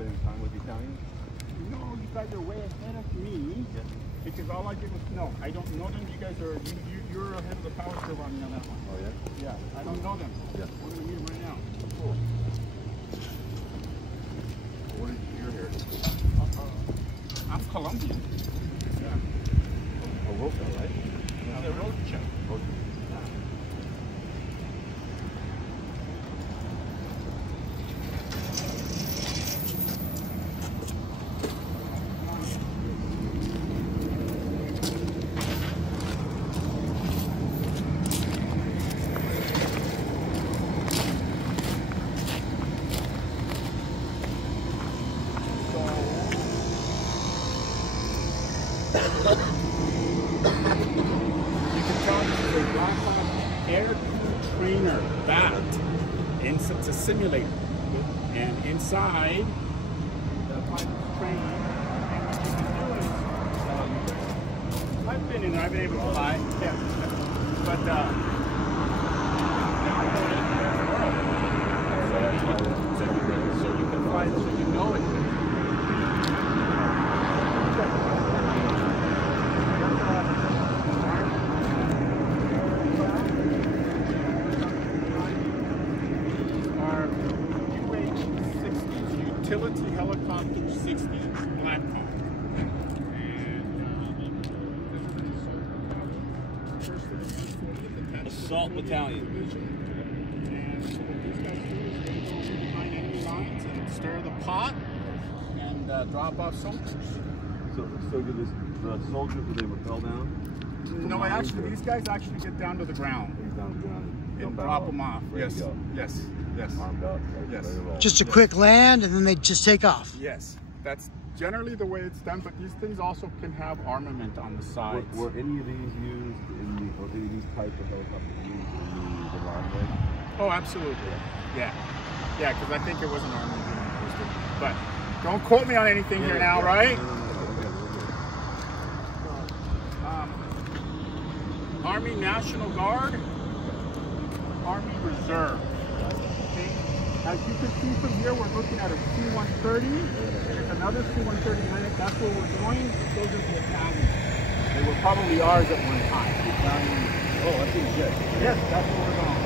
spending time with the Italians? No, you guys are way ahead of me. Yeah. Because all I did was, no, I don't know them. You guys are, you're ahead of the power curve on me on that one. Oh, yeah? Yeah, I don't know them. Yeah. We're going to meet them right now. Cool. What is your heritage? I'm Colombian. Yeah. A Roca, right? The Rocha. Roca. It's a simulator, and inside the pilot's training, and what you can do is, I've been in there, I've been able to fly, yeah, but so you can fly, so you know it. Utility helicopter 60 Blackhawk. And Assault Battalion. And so what these guys do is they go behind enemy lines and stir the pot and drop off soldiers. So do the soldiers, do they rappel down? No, actually, these guys actually get down to the ground Down the ground and drop them off. Yes, yes, yes. Armed up. Yes. Just a quick land and then they just take off. Yes, that's generally the way it's done, but these things also can have armament on the sides. Were any of these used in the, or any of these types of helicopters used in the runway? Oh, absolutely. Yeah. Yeah, because I think it was an army being posted. But don't quote me on anything here now, right? Army National Guard, Army Reserve. Okay. As you can see from here, we're looking at a C-130. There's another C-130. That's where we're going. Those are the Italians. They were probably ours at one time. Oh, I see. Yes, that's where we're going.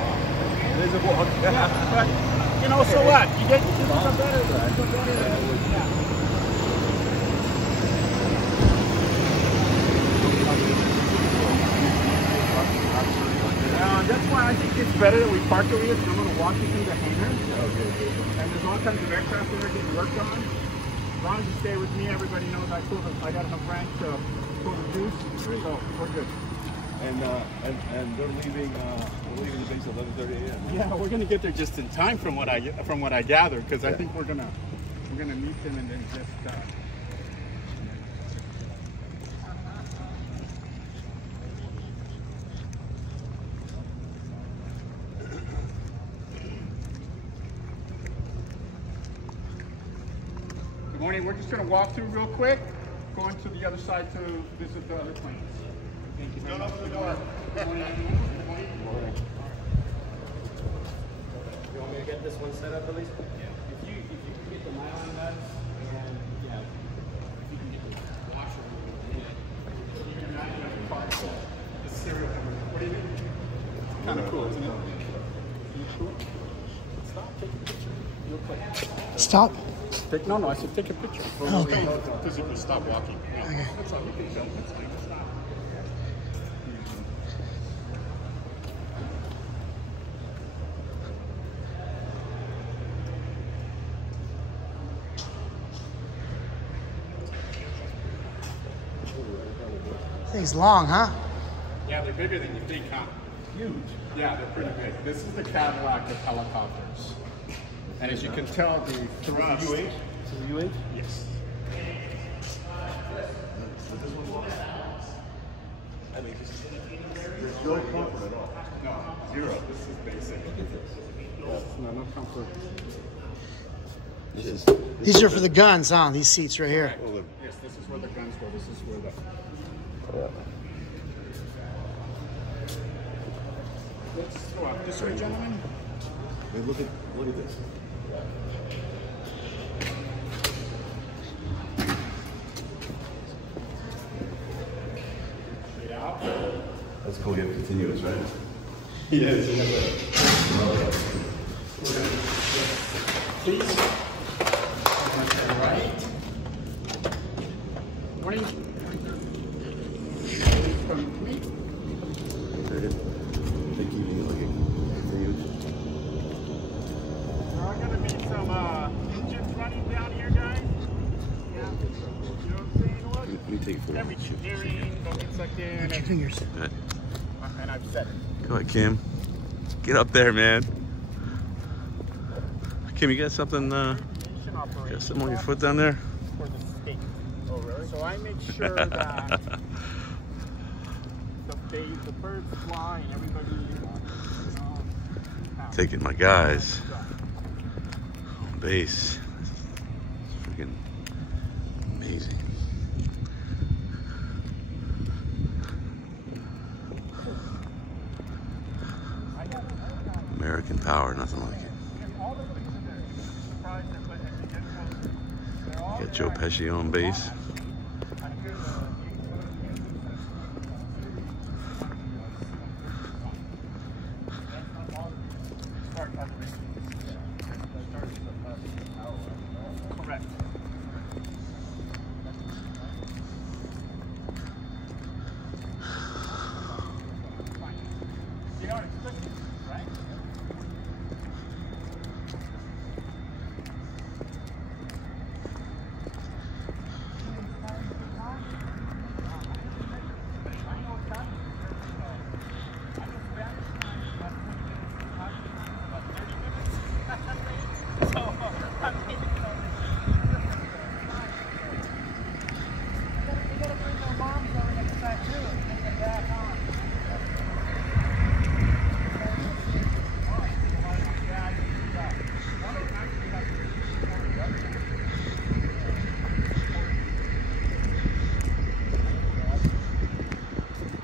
There's a walk. Yeah, but you know, so what? You get this is a better. Yeah. That's why I think it's better that we park over here, because I'm going to walk you through the hangar. Okay. And there's all kinds of aircraft that are getting worked on. As long as you stay with me, everybody knows I got enough rank to pull the juice. Great. So we're good. And they're leaving. We're leaving the base at 11:30 a.m. Yeah, we're going to get there just in time from what I gathered, because I think we're gonna meet them and then just. Good morning. We're just going to walk through real quick, going to the other side to visit the other planes. Thank you very much. Open the door. Good morning. Good morning. You want me to get this one set up at least? Yeah. If you can get the nylon nuts and if you can get the washer the serial number. What do you think? It's kind of cool, isn't it? Cool. Stop, take a picture. Real quick. Stop. No, I said take a picture. Okay. Physically stop walking. No, okay. That's all. You can film. That's fine. Stop. Thing's long, huh? Yeah, they're bigger than you think, huh? Huge. Yeah, they're pretty big. This is the Cadillac of helicopters. And as you can tell, the thrust. UH? Is it UH? Yes. I mean, there's no comfort at all. No, zero. This is basic. No comfort. These are for the guns, huh? These seats right here. Yes, this is where the guns go. This is where the. Let's go up this way, gentlemen. Hey, look at this. we have continuous, right? Yes. Please. Right. Morning. Complete. Very good. They keep it like a continuous. There are going to be some engines running down here, guys. Yeah. You know what I'm saying? What? Let me take it for Every steering, don't get sucked in. Your fingers. Good. And I've said it. Go ahead, Kim. Get up there, man. Kim, you got something? Got something on your foot down there? For the state. Oh, really? So I make sure that the birds fly and everybody, Taking my guys on base. It's freaking amazing. American power, nothing like it. Got Joe Pesci on base. Correct. You don't expect it, right?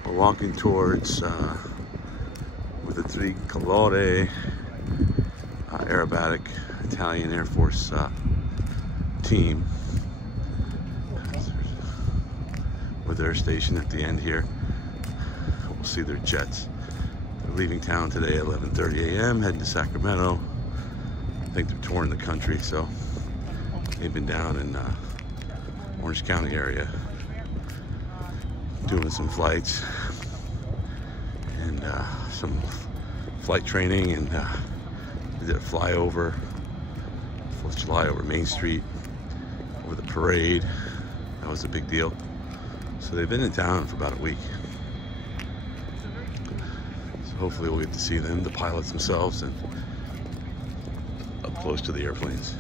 We're walking towards with the Tricolore aerobatic Italian Air Force team. With their station at the end here. We'll see their jets. They're leaving town today at 11:30 a.m. heading to Sacramento. I think they're touring the country, so they've been down in Orange County area doing some flights and some flight training, and they did a flyover, 4th of July over Main Street, over the parade. That was a big deal. So they've been in town for about a week. So hopefully we'll get to see them, the pilots themselves, and up close to the airplanes.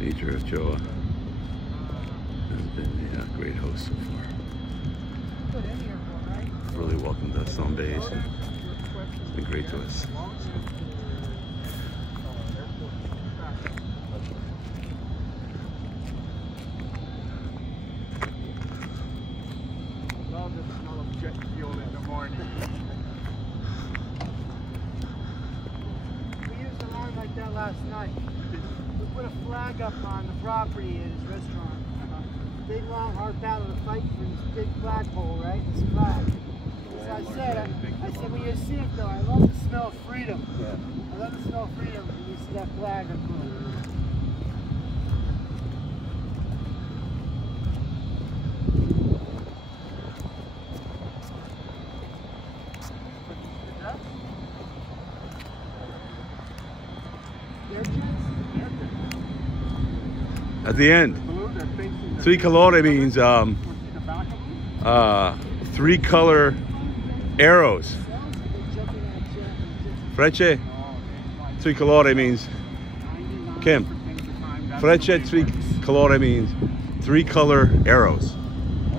Major Ochoa has been a great host so far. Really welcomed us on base, and it's been great to us. Love the smell of jet fuel in the morning. We used an alarm like that last night. We put a flag up on the property at his restaurant. Big, long, hard battle to fight for this big flagpole, right? This flag. So I said, when you see it though, I love the smell of freedom. Yeah. I love the smell of freedom when you see that flag up there. At the end, Tricolore means 3 color arrows. Frecce Tricolore means, Kim, Frecce Tricolore means 3 color arrows.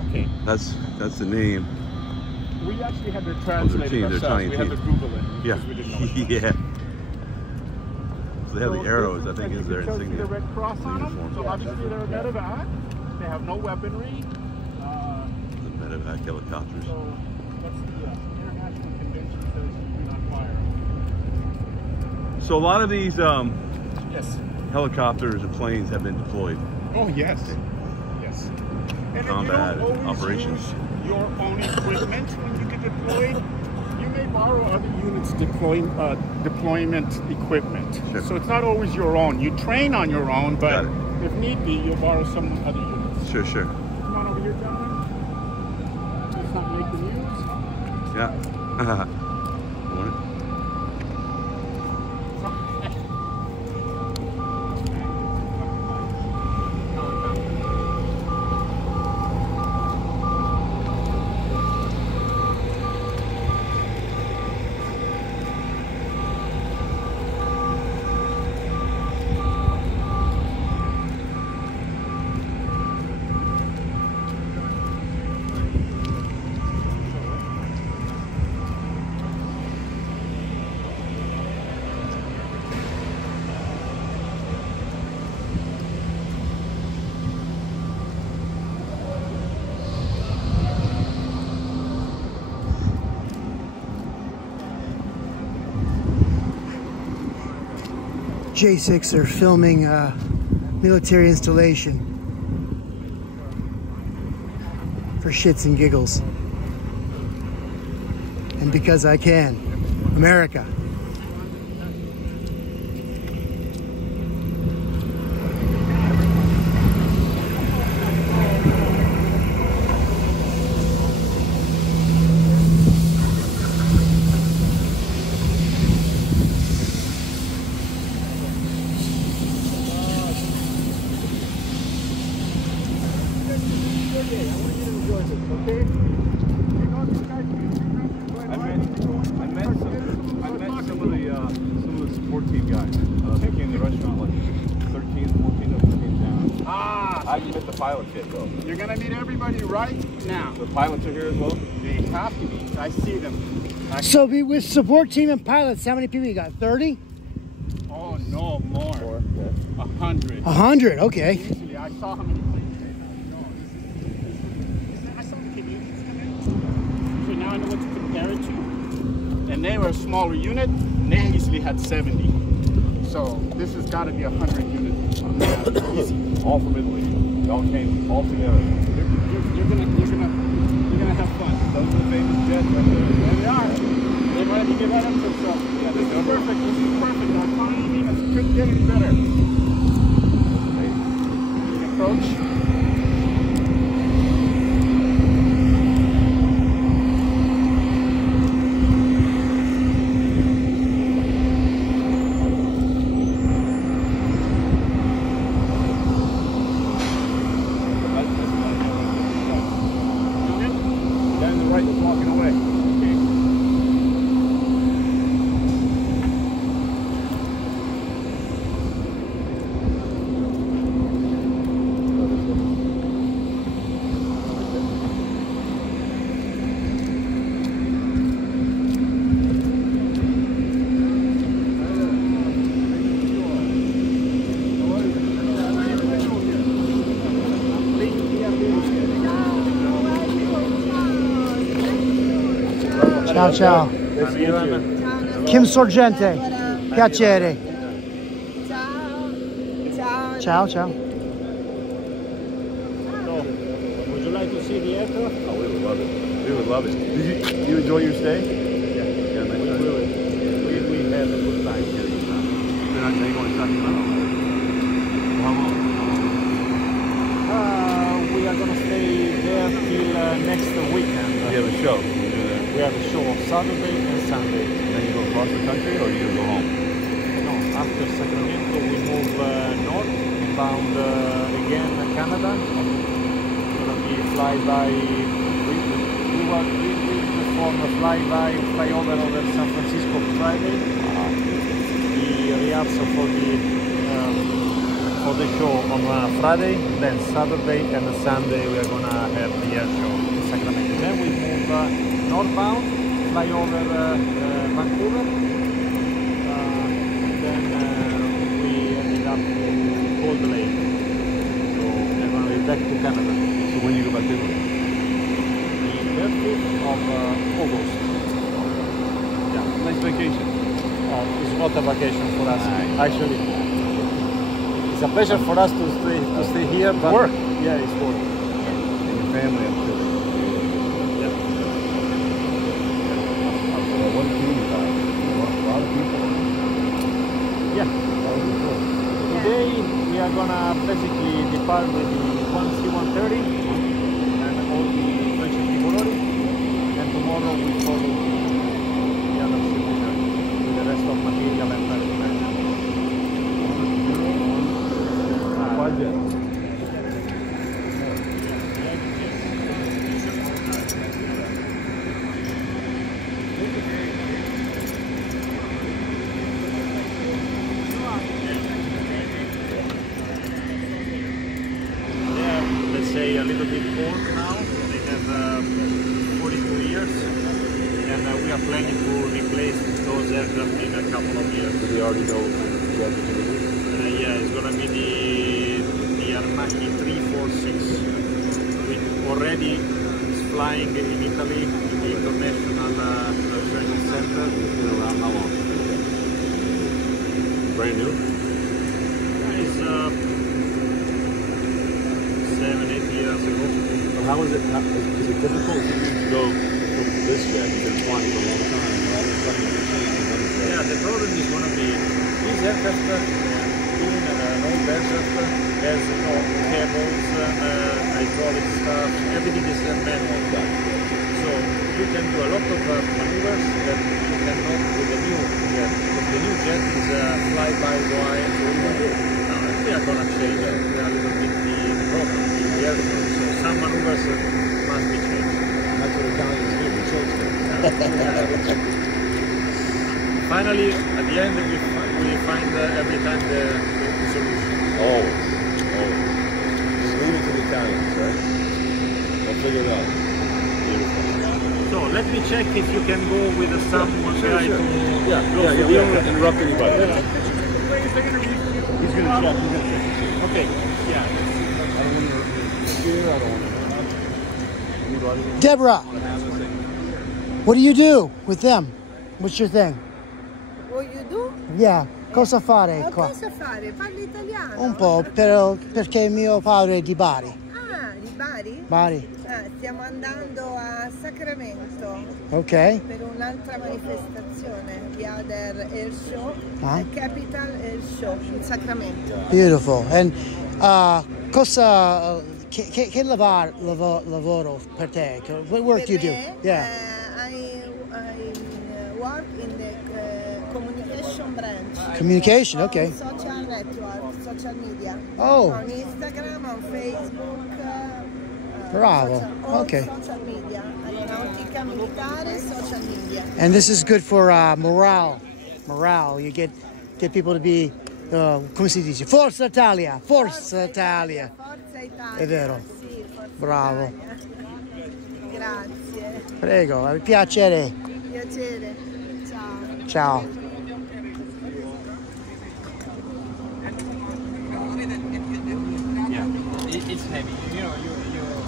Okay. That's the name. We actually had to translate it ourselves. We had to Google it. Yeah. because we didn't know what it was. Yeah. So they have the So arrows, I this think, as is you their can tell, see insignia. the Red Cross on them. Uniform. So obviously they're a medevac. They have no weaponry. The medevac helicopters. So what's the international convention says you do not fire? So a lot of these Yes. helicopters and planes have been deployed. Oh, yes. Yes. And Combat if you don't always operations. use your own equipment when you get deployed, you may borrow other units' deployment equipment. Sure. So it's not always your own. You train on your own, Got but it. if need be, you'll borrow some other units. Sure, sure. Come on over here, gentlemen. Let's not make the news. Yeah. Morning. J6 are filming a military installation for shits and giggles. And because I can. America. I met some of the support team guys. They came to the restaurant like 13, 14 of them came down. I haven't met the pilots yet though. You're going to meet everybody right now. The pilots are here as well? They have to be. I see them. So with support team and pilots, how many people you got? 30? Oh, no, more. 100. 100, okay. Easily. I saw how many planes they had. No, I saw the Canadians come in. So now I know what to compare it to. And they were a smaller unit, and they easily had 70. So this has got to be 100 units. Easy. All from Italy. They all came all together. You're gonna have fun. Those are the famous jets right there. There they are. They're ready to give that up to themselves. Yeah, this is perfect. This is perfect. I finally mean it couldn't get any better. Approach. Guy on the right that's walking away. Ciao ciao. Kim Sorgente. Piacere. Ciao. Ciao ciao. Would you like to see the echo? Oh, we would love it. We would love it. Did you enjoy your stay? Yeah, nice time. We had a good time here. You're not going to Sacramento? How long? We are going to stay there till next weekend. You have a show. We have a show on Saturday and Sunday. And then you go across the country, or you gonna go home? No, after Sacramento we move north, bound again Canada. Gonna be flyby. We perform a flyover over San Francisco Friday. The rehearsal for the show on Friday. Then Saturday and Sunday we are gonna have the air show in Sacramento. Then we move northbound, fly over Vancouver, and then we ended up in Cold Lake. So we're going to be back to Canada. So when you go back to Italy? The 30th of August. Yeah, nice vacation. Oh, it's not a vacation for us. Actually, it's a pleasure for us to stay here. But Work. Yeah, it's work. And your family, I'm sure. Yeah. What a team you have. A lot of people. Yeah. Today we are gonna basically depart with the C-130 and all the Frecce Tricolori, and tomorrow we follow the other cylinder with the rest of material and personnel. Budget. Let's say a little bit old now. They have 42 years, and we are planning to replace those aircraft in a couple of years. Do they already know what you're going to do? Yeah, it's gonna be the Aermacchi 346, which already is flying in Italy in the International Training Center. It's been around how long? Brand new? It's 7-8 years ago. But how is it? Is it difficult for you to go from this jet? You've been flying for a long time. And all of a sudden you change another jet. Yeah, the problem is going to be these aircraft being an old aircraft has cables and hydraulic stuff. Everything is manual. So you can do a lot of maneuvers that you cannot with the new jet. But the new jet is fly-by-wire. We are going to change a little bit the program, the aircraft. So some maneuvers must be changed. That's what Italians do. We change things. Finally, at the end, we find every time the solution. Always. Just leave it to the Italians, right? They'll figure it out. Beautiful. So let me check if you can go with someone guy to We don't want to interrupt anybody. He's going to check. Okay. Yeah. I don't want to interfere. I don't want to... Deborah, what do you do with them? What's your thing? What you do? Yeah, cosa fare Ma qua? cosa fare? Parli italiano? Un po', perché mio padre è di Bari. Ah, di Bari? Bari, Stiamo andando a Sacramento ok. per un'altra manifestazione di Other Air Show, Capital Air Show in Sacramento. Beautiful. And che lavoro per te? What work do you do? Yeah. I work in the communication branch. Communication, okay. Social network, social media. Oh. On Instagram, on Facebook. Bravo. Okay. Social media. Aeronautica militare, social media. And this is good for morale. Morale. You get people to be, come si dice? Forza Italia. Forza Italia. Forza Italia. È vero. Sì, Forza Bravo. Italia. Grazie. Prego, piacere. Piacere. Ciao. Ciao. It's heavy. You know,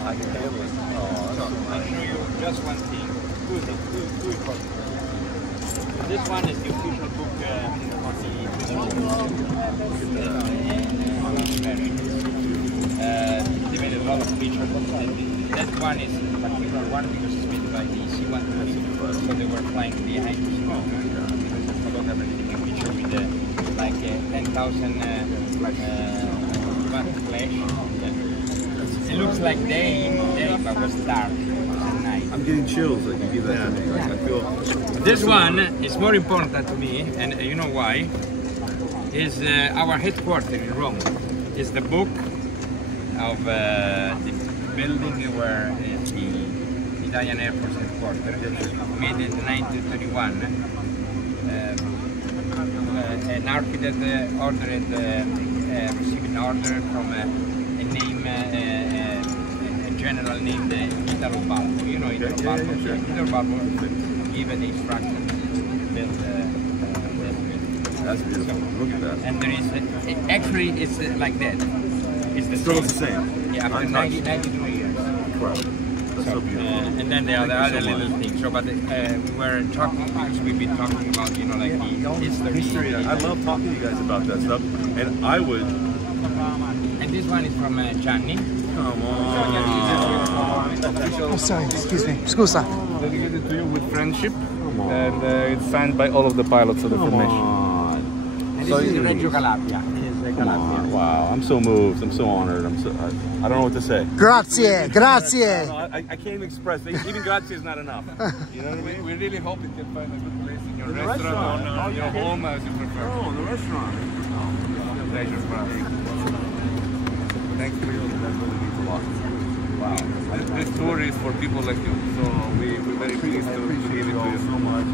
I can handle it. I'll show you just one thing. Two important. This one is the official book on the they made a lot of features. That one is a particular one because it's made by the C-130. So they were flying behind the C-130 because the photographer did a picture with like 10,000 watt flash. It looks like day, but was dark. At night. I'm getting chills that you give that to me. Like, I feel... This one is more important to me, and you know why? Is our headquarters in Rome. Is the book of the building where the Italian Air Force headquarters, made in 1931. An architect received an order from a name, a general named Italo Balbo. You know Italo Balbo? Italo Balbo given the instruction to build That's beautiful. Look at that. and there is, actually it's like that. It's the Still same. the same. Yeah, after Untouched. 93 years. Incredible. That's so beautiful. And then the other little things. So, but we were talking because we've been talking about, you know, like the history. I love talking to you guys about that stuff, and I would. And this one is from Gianni. Come on. Oh, sorry, excuse me. Scusa. Dedicated to you with friendship, and it's signed by all of the pilots of the formation. And this is Reggio Calabria. Wow, I'm so moved. I'm so honored. I don't know what to say. Grazie, grazie. I can't even express. Even grazie is not enough. You know what I mean? We really hope you can find a good place in your restaurant or your home as you prefer. Oh, the restaurant. Pleasure for us. Thanks for you. That really means a lot. Wow. This tour is for people like you, so we're very pleased to give it to you so much.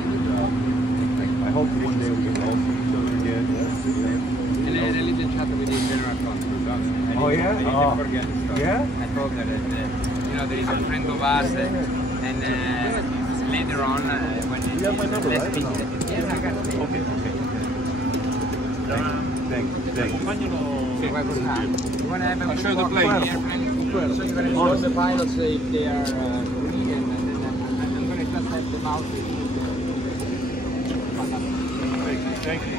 I hope one day we can all see each other again. And a little chat with the general contractor. Oh, yeah? I didn't forget the story. Yeah? I told her that, you know, there is a friend of ours, and later on, when you have my number, right? Yeah, I got it. Okay. Thank you. You want to have a I'll show the plane. So you're going to show the pilots if they are free, and I'm going to just have them out. Thank you.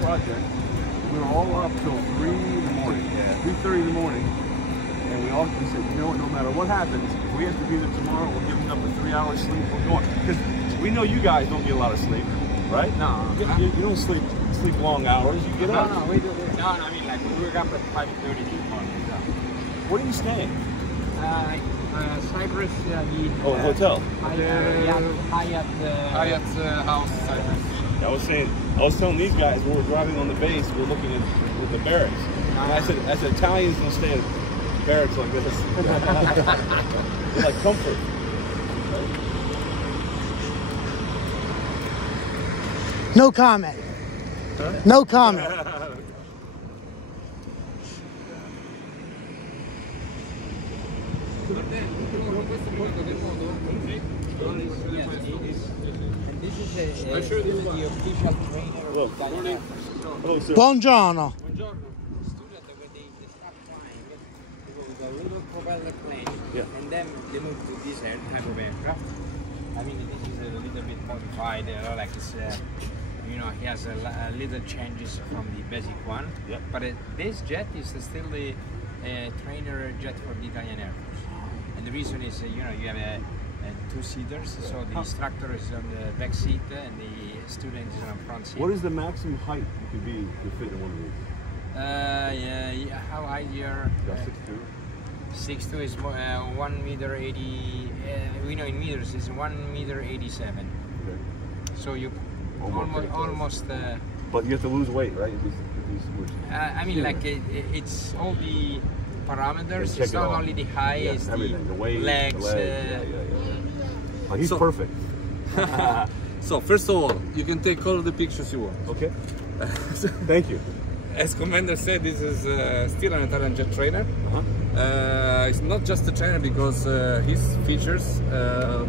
Project. We were all up till 3 in the morning, 3:30 in the morning, and we said, you know what, no matter what happens, if we have to be there tomorrow, we're giving up a 3 hour sleep, we're going. Because we know you guys don't get a lot of sleep, right? No. You don't sleep long hours, you get up. No, we do. No, I mean, like, we wake up at 5:30 in the morning. Where are you staying? Cyprus, Hotel. Hyatt House, Cyprus. I was telling these guys when we're driving on the base, we're looking at the barracks. And I said Italians don't stay at barracks like this. They're like comfort. No comment. Huh? No comment. This is the official trainer of Italian. Hello, sir. Buongiorno. Student, when they start flying, they go with a little propeller plane, and then they move to this type of aircraft. I mean, this is a little bit modified, like it's, you know, he has a little changes from the basic one. Yep. But this jet is still the trainer jet for the Italian Air Force. And the reason is, you know, you have two-seaters, so the instructor is on the back seat and the student is on the front seat. What is the maximum height you could fit in one of these? How high you're? 6'2". 6'2" is 1 meter 80. We know in meters is 1 meter 87. Okay. So you almost. But you have to lose weight, right? I mean, like it's all the parameters. It's not only the height, it's everything. The weight, legs. Oh, he's perfect. So first of all, you can take all of the pictures you want. Okay. Thank you. As Commander said, this is still an Italian jet trainer. It's not just a trainer because his features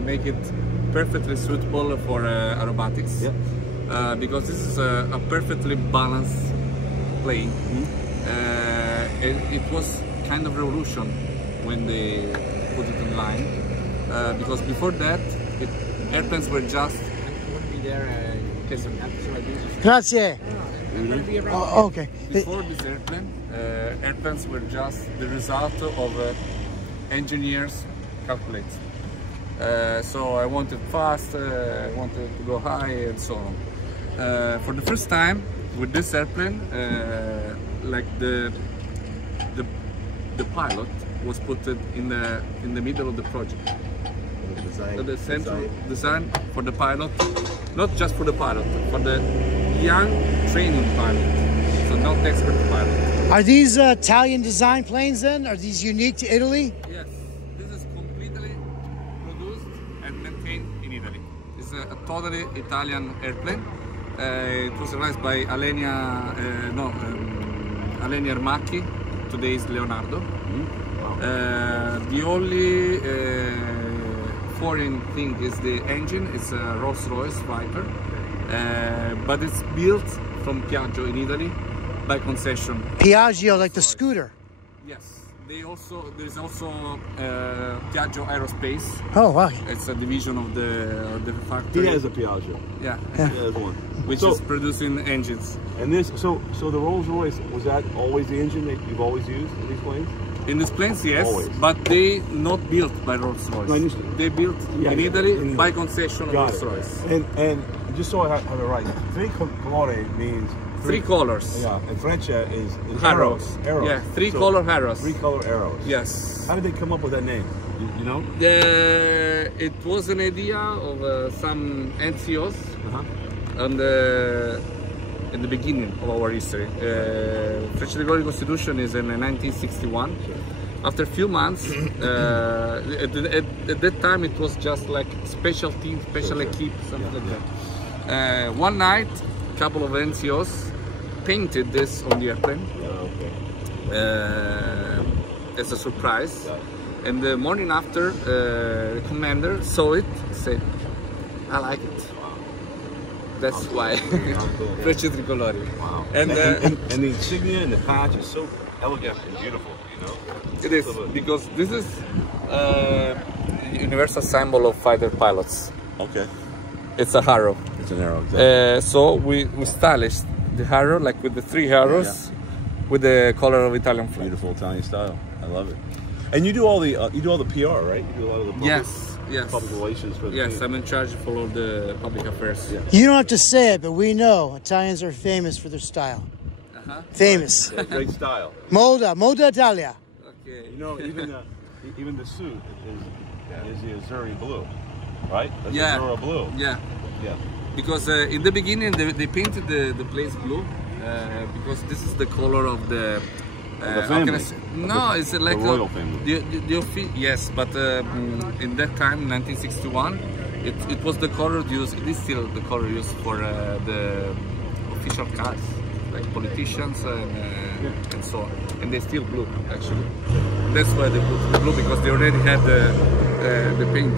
make it perfectly suitable for aerobatics. Yep. Because this is a perfectly balanced plane. It was kind of revolution when they put it online. Because before that, airplanes were just. Grazie. Oh, okay. Before this airplane, airplanes were just the result of engineers' calculations. So I wanted fast, I wanted to go high, and so on. For the first time with this airplane, like the pilot was put in the middle of the project. The central design for the pilot, not just for the pilot, for the young training pilot, so not expert pilot. Are these Italian design planes then? Are these unique to Italy? Yes, this is completely produced and maintained in Italy. It's a totally Italian airplane. It was realized by Alenia Ermacchi. Today is Leonardo. The only foreign thing is the engine. It's a Rolls-Royce fighter, but it's built from Piaggio in Italy by concession. Piaggio, like the scooter. Yes. There's also Piaggio Aerospace. Oh wow! It's a division of the factory. He has a Piaggio. Yeah. He has one. Which is producing engines. And this, so the Rolls-Royce, was that always the engine that you've always used in these planes? In these planes, yes, Always. but they not built by Rolls-Royce. They built in Italy by concession of Rolls-Royce. And just so I have it right, tricolore means three colors. Yeah, and Freccia is arrows. Arrows. Yeah, three-color arrows. Three-color arrows. Yes. How did they come up with that name? You know? It was an idea of some NCOs in the beginning of our history. Freccia di Gloria Constitution is in 1961. Sure. After a few months, at that time it was just like special team, special equipe, something like that. One night, a couple of NCOs painted this on the airplane as a surprise. And the morning after, the commander saw it, said, "I like it." That's why Freccia Tricolori. Wow. And the insignia and the patch is so elegant and beautiful, you know? It is, because this is universal symbol of fighter pilots. Okay. It's a arrow. It's an arrow, exactly. So we stylished the arrow, like with the three arrows, with the color of Italian flag. Beautiful Italian style. I love it. And you do all the PR, right? You do a lot of the public relations for the team. I'm in charge for all the public affairs. Yeah. You don't have to say it, but we know Italians are famous for their style. Famous. Yeah, great style. Moda Italia. Okay. You know, even the suit is the Azzurri blue, right? That's Azzurro blue. Yeah. Yeah. Because in the beginning they painted the place blue because this is the color of the. family. No, it's like the royal family. Yes, but in that time, 1961, it was the color used. It is still the color used for the official cars, like politicians and so on. And they still blue, actually. That's why they put blue, because they already had the paint.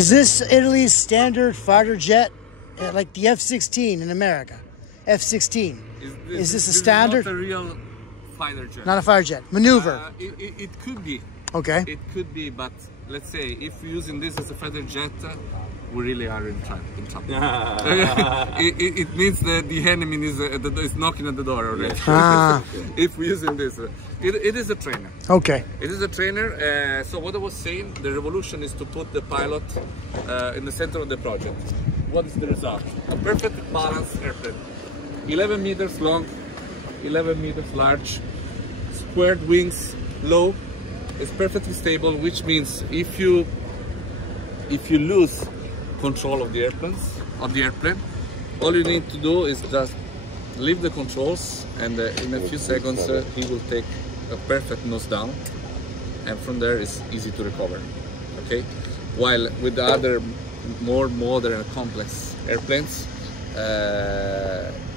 Is this Italy's standard fighter jet, like the F-16 in America? F-16. Is this a standard? Not a real fighter jet. Not a fighter jet. Maneuver. It could be. Okay. It could be, but let's say if we're using this as a fighter jet, we really are in trouble. It means that the enemy is knocking at the door already. If we're using this, it is a trainer. Okay. It is a trainer. So what I was saying, the revolution is to put the pilot in the center of the project. What is the result? A perfect balanced airplane. 11 meters long, 11 meters large, squared wings, low. It's perfectly stable, which means if you lose control of the airplane, all you need to do is just leave the controls, and in a few seconds he will take a perfect nose down, and from there it's easy to recover. Okay, while with the other more modern and complex airplanes,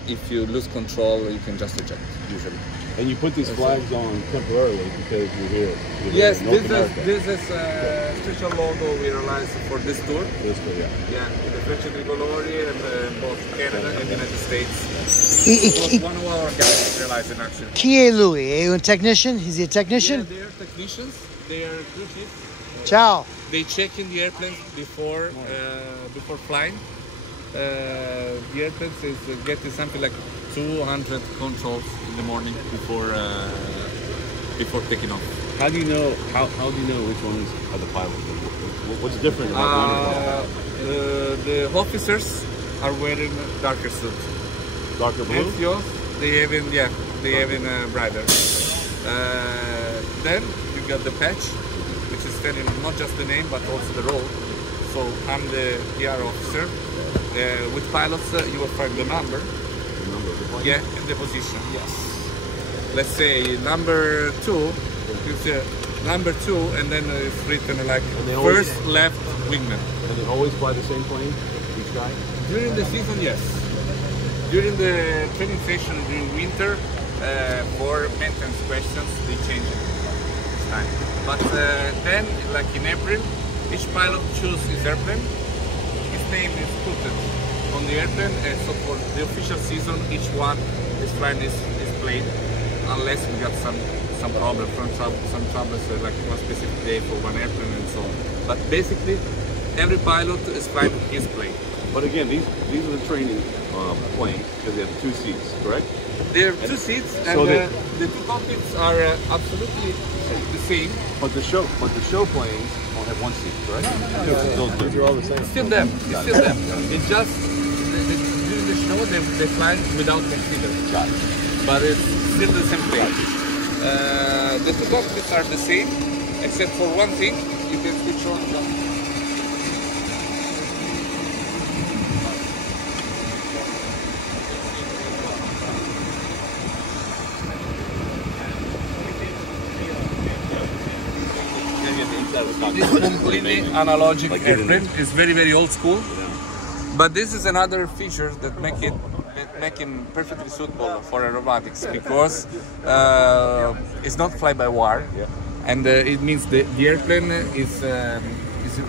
if you lose control, you can just eject usually. And you put these flags on temporarily because you're here. Yes, this is a special logo we realized for this tour. This tour, yeah. Yeah, the Freccia Tricolori and both Canada and the United States. It was one of our guys realized in action. Chi è lui? È un technician? Is he a technician? Yeah, they are technicians. They are crew chiefs. Ciao. They check in the airplanes before flying. The airplanes is getting something like 200 controls in the morning before taking off. How do you know? How do you know which ones are the pilots? What's different about the officers are wearing darker suits. Darker blue. NCOs, they have brighter. Then you got the patch, which is telling not just the name but also the role. So I'm the PR officer. With pilots, you will find the number. Yeah, and the position. Yes. Let's say number 2. Number 2, and then it's written like first left wingman. And they always fly the same plane each sky? During the season, yes. During the training session during winter, for maintenance questions, they change it this time. But then, like in April, each pilot chooses his airplane. His name is put on the airplane, so for the official season, each one is flying this plane, unless we got some problem, some troubles, like one specific day for one airplane and so on. But basically, every pilot is flying his plane. But again, these are the training planes because they have 2 seats, correct? There are 2 seats, and so the 2 cockpits are absolutely the same. But the show planes only have 1 seat, correct? Those are all the same. Still them. It's still them. It's just during the show they fly without concealer. Got it. But it's still the same plane. The 2 cockpits are the same, except for one thing. You can switch on the this completely analogic airplane. It's very old school, but this is another feature that make him perfectly suitable for aerobatics, because it's not fly-by-wire, and it means the airplane is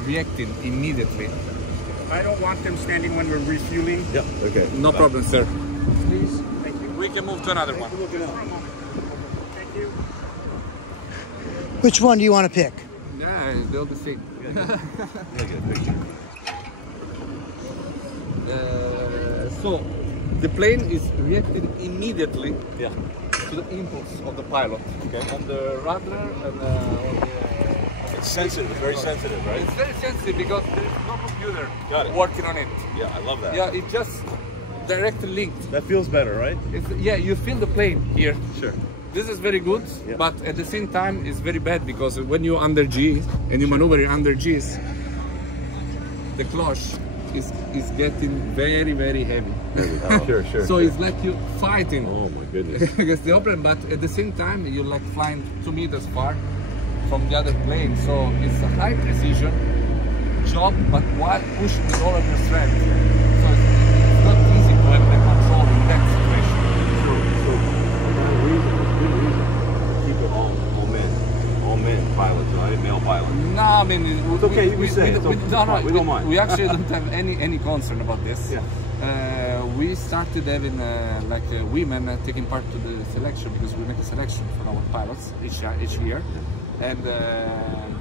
reacting immediately. I don't want them standing when we're refueling. Yeah. Okay. No problem, sir. Please. Thank you. We can move to another one. Thank you. Which one do you want to pick? Yeah, they're the same. So the plane is reacting immediately to the impulse of the pilot. Okay. On the rudder and on the. It's sensitive, very sensitive, right? It's very sensitive because there is no computer working on it. Yeah, I love that. Yeah, it just directly linked. That feels better, right? Yeah, you feel the plane here. Sure. This is very good, but at the same time it's very bad, because when you're under G and you maneuver under G's, the cloche is getting very heavy. Oh, sure. So it's like you fighting. Oh my goodness. Against the opening, but at the same time you're like flying 2 meters far from the other plane. So it's a high precision job, but while pushing with all of your strength. So it's not easy to have the control in that situation. So good reason to keep it all men pilots, right? Male pilots. No, I mean it's okay. You can say it. We don't mind. We actually don't have any concern about this. Yeah. We started having women taking part to the selection, because we make a selection for our pilots each year, and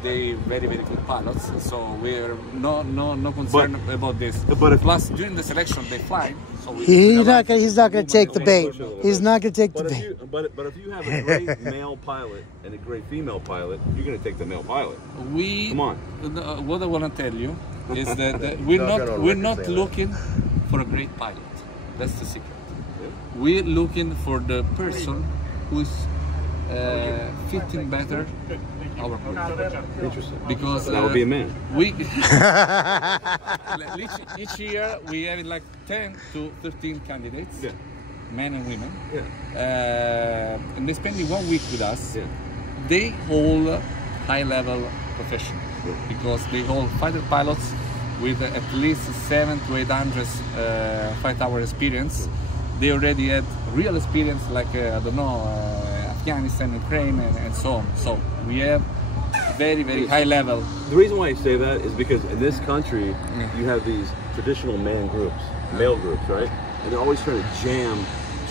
they very good pilots. So we're no concern about this. But plus during the selection they fly. So He's not going to take the bait. He's not going to take the bait. But if you have a great male pilot and a great female pilot, you're going to take the male pilot. Come on. What I want to tell you is that we're not looking for a great pilot. That's the secret. We're looking for the person who's fitting better our group. Interesting. Because that would be a man. Each year we have like 10 to 13 candidates, men and women, and they spend 1 week with us. They all high-level professionals, because they all fighter pilots with at least 700 to 800 flight-hour experience. They already had real experience, like I don't know, Afghanistan, Ukraine, and so on. So we have very high level. The reason why I say that is because in this country you have these traditional male groups, right? And they're always trying to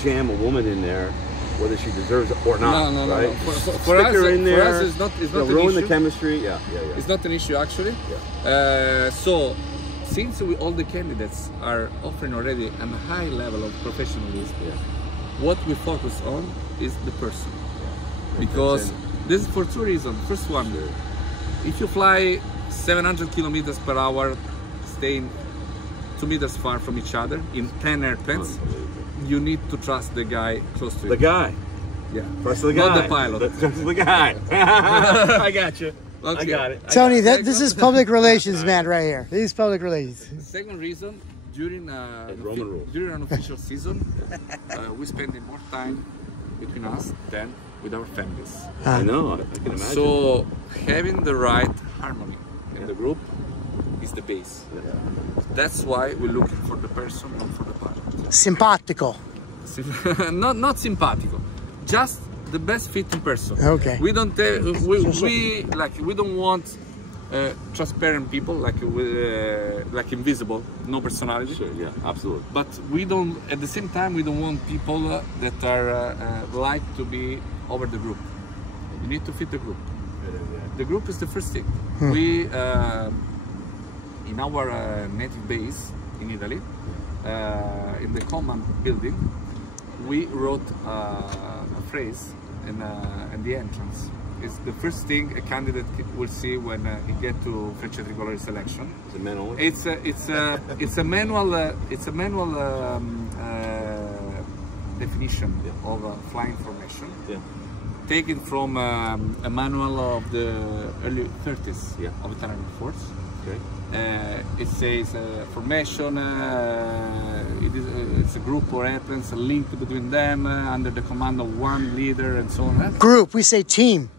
jam a woman in there, whether she deserves it or not. No. Right? For us, it's not an ruin issue. the chemistry. Yeah. It's not an issue actually. So since all the candidates are offering already a high level of professionalism, what we focus on is the person. Because this is for 2 reasons. First one, if you fly 700 kilometers per hour, staying 2 meters far from each other in 10 airplanes, you need to trust the guy close to you. The guy. Yeah. Trust the guy. Not the pilot. Trust the guy. I got you. Okay. I got it. Tony, this is public relations, man, right here. This is public relations. Second reason, during an official season, we spend more time between us than with our families. I know, I can imagine. So having the right harmony in the group is the base. That's why we're looking for the person, not for the pilot. Simpatico. Not simpatico, just the best fitting person. Okay. We don't we don't want transparent people like invisible, no personality. Sure, yeah, absolutely. But we don't. At the same time, we don't want people that are like to be over the group. You need to fit the group. The group is the first thing. We in our native base in Italy, in the command building, we wrote a phrase in the entrance. It's the first thing a candidate will see when he get to Frecce Tricolore selection. Is it men only? It's a manual definition of flying formation. Yeah. Taken from a manual of the early 30s of Italian Air Force. Okay. It says formation, it's a group or airplanes, a link between them under the command of one leader and so on. Group, we say team.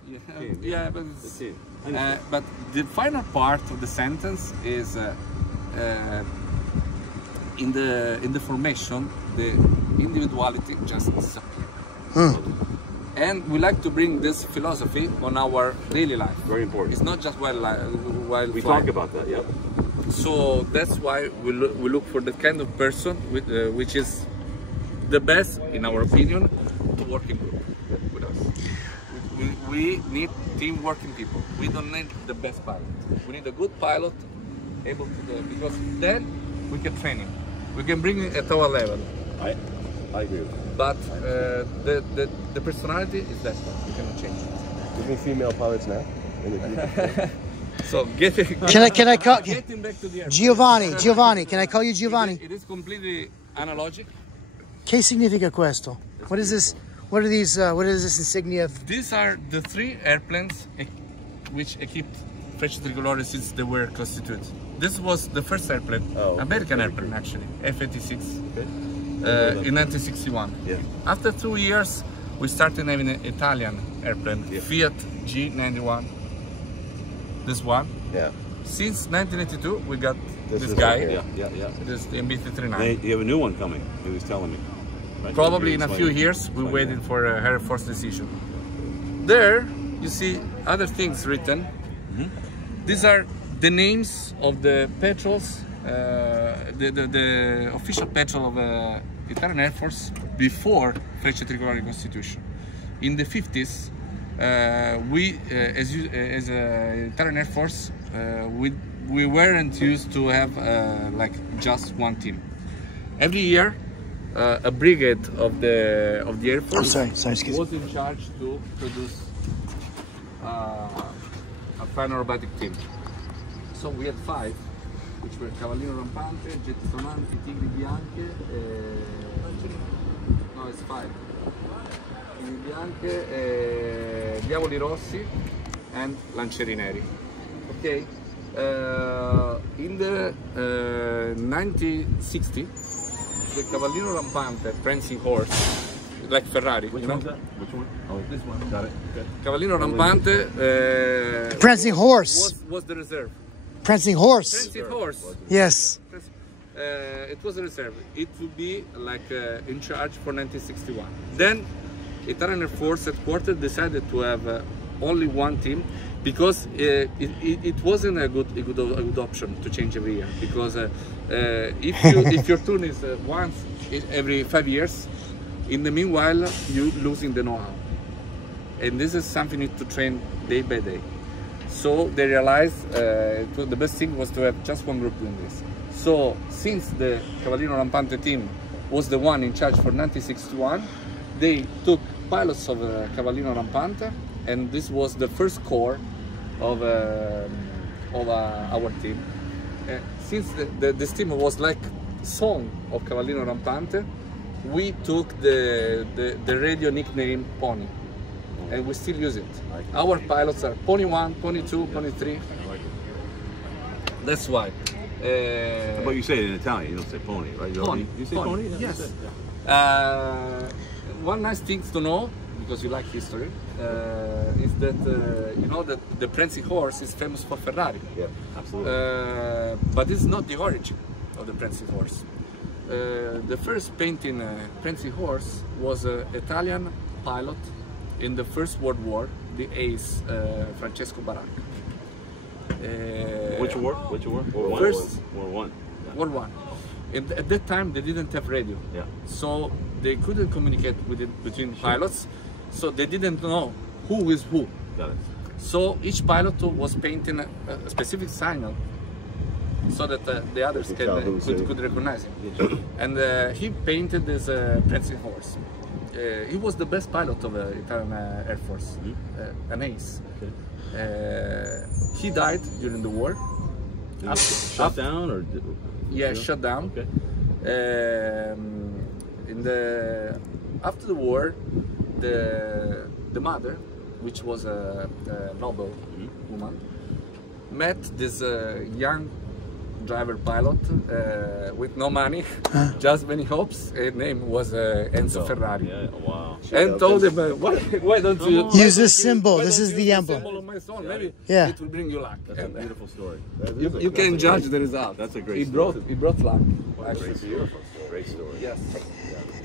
Yeah, but, but the final part of the sentence is in the formation, the individuality just disappears. And we like to bring this philosophy on our daily life. Very important. It's not just while we flying. talk about that, yeah. So that's why we look for the kind of person which is the best, in our opinion, to work in group with us. We need team working people. We don't need the best pilot. We need a good pilot, able to do it, because then we can train him. We can bring him at our level. I agree with you. But the personality is that one. We cannot change it. Do you have any female pilots now in the group? So getting Can I call getting back to the airplane. Giovanni, can I call you Giovanni? It is completely analogic. Che significa questo? What is this? What are these? What is this insignia? These are the 3 airplanes which equipped Frecce Tricolore since they were constituted. This was the first airplane, American airplane actually, F-86, in 1961. Yeah. After 2 years, we started having an Italian airplane, Fiat G91. This one. Yeah. Since 1982, we got this guy. Yeah. This the MB-39. You have a new one coming. He was telling me. Right? Probably in a few years, we're waiting for a Air Force decision. There, you see other things written. These are the names of the patrols, the official patrol of Italian Air Force before Frecce Tricolore Constitution. In the 50s, we, as Italian Air Force, we weren't used to have like just one team. Every year, a brigade of the Air Force was in charge to produce a flying aerobatic team. So we had 5, which were Cavallino Rampante, Jetti Sonanti, Tigri Bianche, no, it's 5. Tigri Bianche, Diavoli Rossi, and Lancieri Neri. Okay. In the 1960, the Cavallino Rampante, prancing horse, like Ferrari. Which one's that? Which one? Oh, this one. Got it. Okay. Cavallino Rampante. Prancing horse. Was the reserve. Prancing horse. Prancing horse. Yes. It was a reserve. It would be like in charge for 1961. Then Italian Air Force headquarters decided to have only one team, because it wasn't a good option to change every year, because if your turn is once every 5 years, in the meanwhile you're losing the know-how, and this is something you need to train day by day. So they realized the best thing was to have just one group doing this. So since the Cavallino Rampante team was the one in charge for 1961, they took pilots of Cavallino Rampante, and this was the first core of our team. Since this team was like song of Cavallino Rampante, we took the radio nickname Pony, and we still use it. Our pilots are Pony 1, Pony 2, Pony 3. That's why. But you say it in Italian, you don't say pony, right? Pony. You say pony? Yes. One nice thing to know, because you like history, is that you know that the Prenzi horse is famous for Ferrari. Yeah, absolutely. But this is not the origin of the Prenzi horse. The first painting Prenzi horse was an Italian pilot in the First World War, the ace Francesco Baracca. Which war? Which war? War First War One. Yeah. World War. At that time, they didn't have radio, Yeah. so they couldn't communicate between pilots, so they didn't know who is who. Got it. So each pilot was painting a specific signal so that the others could recognize him. And he painted this Prenzi horse. He was the best pilot of the Italian Air Force, an ace. Okay. He died during the war. Shut down or? Yeah, shut down. Okay. After the war, the mother, which was a noble woman, met this young driver pilot with no money, just many hopes. His name was Enzo Ferrari. Yeah. Wow. And told him, why don't you use this symbol? This is the emblem. Symbol of my son. Maybe Yeah. it will bring you luck. That's a beautiful story. You can judge the result. That's a great He brought luck. Great story. Great story. Yes.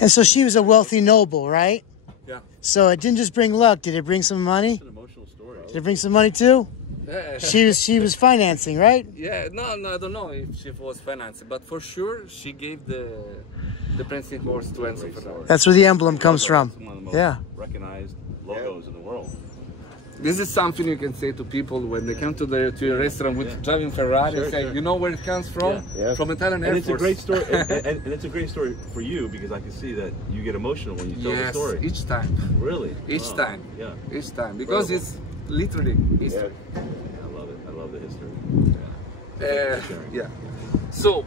And so she was a wealthy noble, right? Yeah. So it didn't just bring luck. Did it bring some money? It's an emotional story. Did it bring some money too? She was financing, right? Yeah, no, I don't know if she was financing, but for sure she gave the Prenzi horse to Enzo Ferrari. That's where the emblem comes from. It's one of the most Yeah. recognized logos in the world. This is something you can say to people when they come to your restaurant with driving Ferrari and say, you know where it comes from? Yeah. From Italian Air And it's a Force. great story, and it's a great story for you because I can see that you get emotional when you tell the Yes, story. each time. Really? Each Wow. time. Yeah. Each time. Because it's literally history. I love it. I love the history. Yeah. So,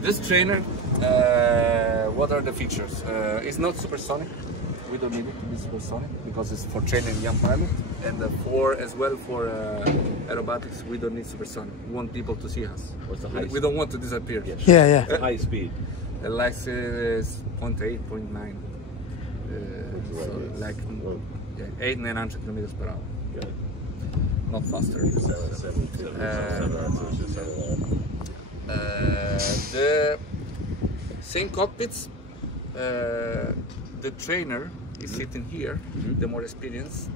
this trainer, what are the features? It's not supersonic. We don't need it to be supersonic because it's for training young pilot, and for aerobatics we don't need supersonic. We want people to see us. What's the high We don't want to disappear. Yeah. High speed. Like 0.8, 0.9, so like 800-900 kilometers per hour. Good. Not faster. The same cockpits. The trainer is sitting here, the more experienced,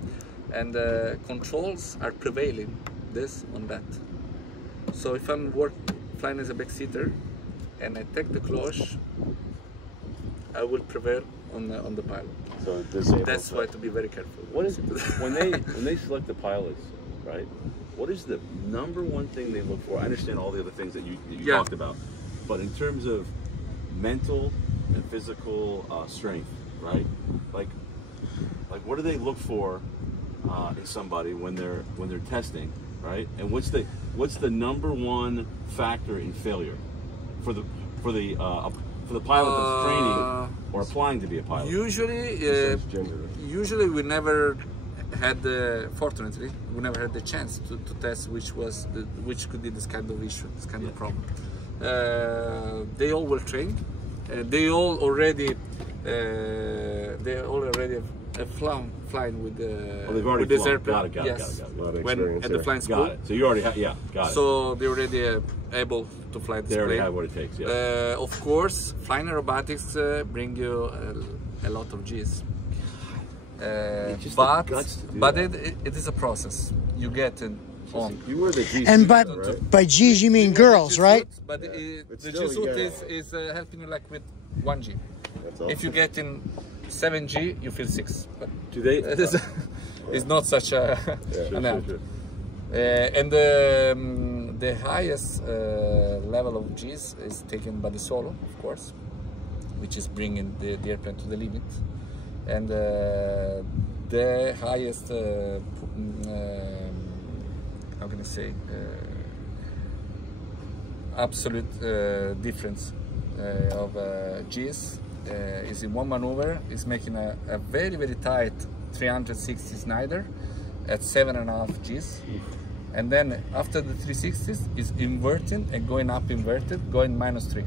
and the controls are prevailing this on that. So if I'm flying as a backseater and I take the cloche, I will prevail on the pilot. So that's why to be very careful. What is when they select the pilots, right? What is the number one thing they look for? I understand all the other things that you talked about, but in terms of mental and physical strength, right? Like what do they look for in somebody when they're testing, right? And what's the number one factor in failure for the pilot that's training or applying to be a pilot? Usually we never had fortunately we never had the chance to test which could be this kind of issue, this kind of problem. They all were trained. They all already have flying with this airplane. Got it. When at the flying school. Got it. So you already got it. So they're already able to fly this plane. They already plane. have what it takes. Yeah. Of course, flying aerobatics bring you a lot of G's. But it is a process. You get it on. You were the G suit, And right? by G's you mean girls, right? But the G suit is helping you like with 1G. Awesome. If you get in 7G, you feel 6. But do they? It's not such a an help. And the highest level of G's is taken by the solo, of course, which is bringing the airplane to the limit. And the highest, how can I say, absolute difference of G's is in one maneuver is making a very, very tight 360 Snyder at 7.5 G's. And then after the 360s is inverting and going up inverted, going -3.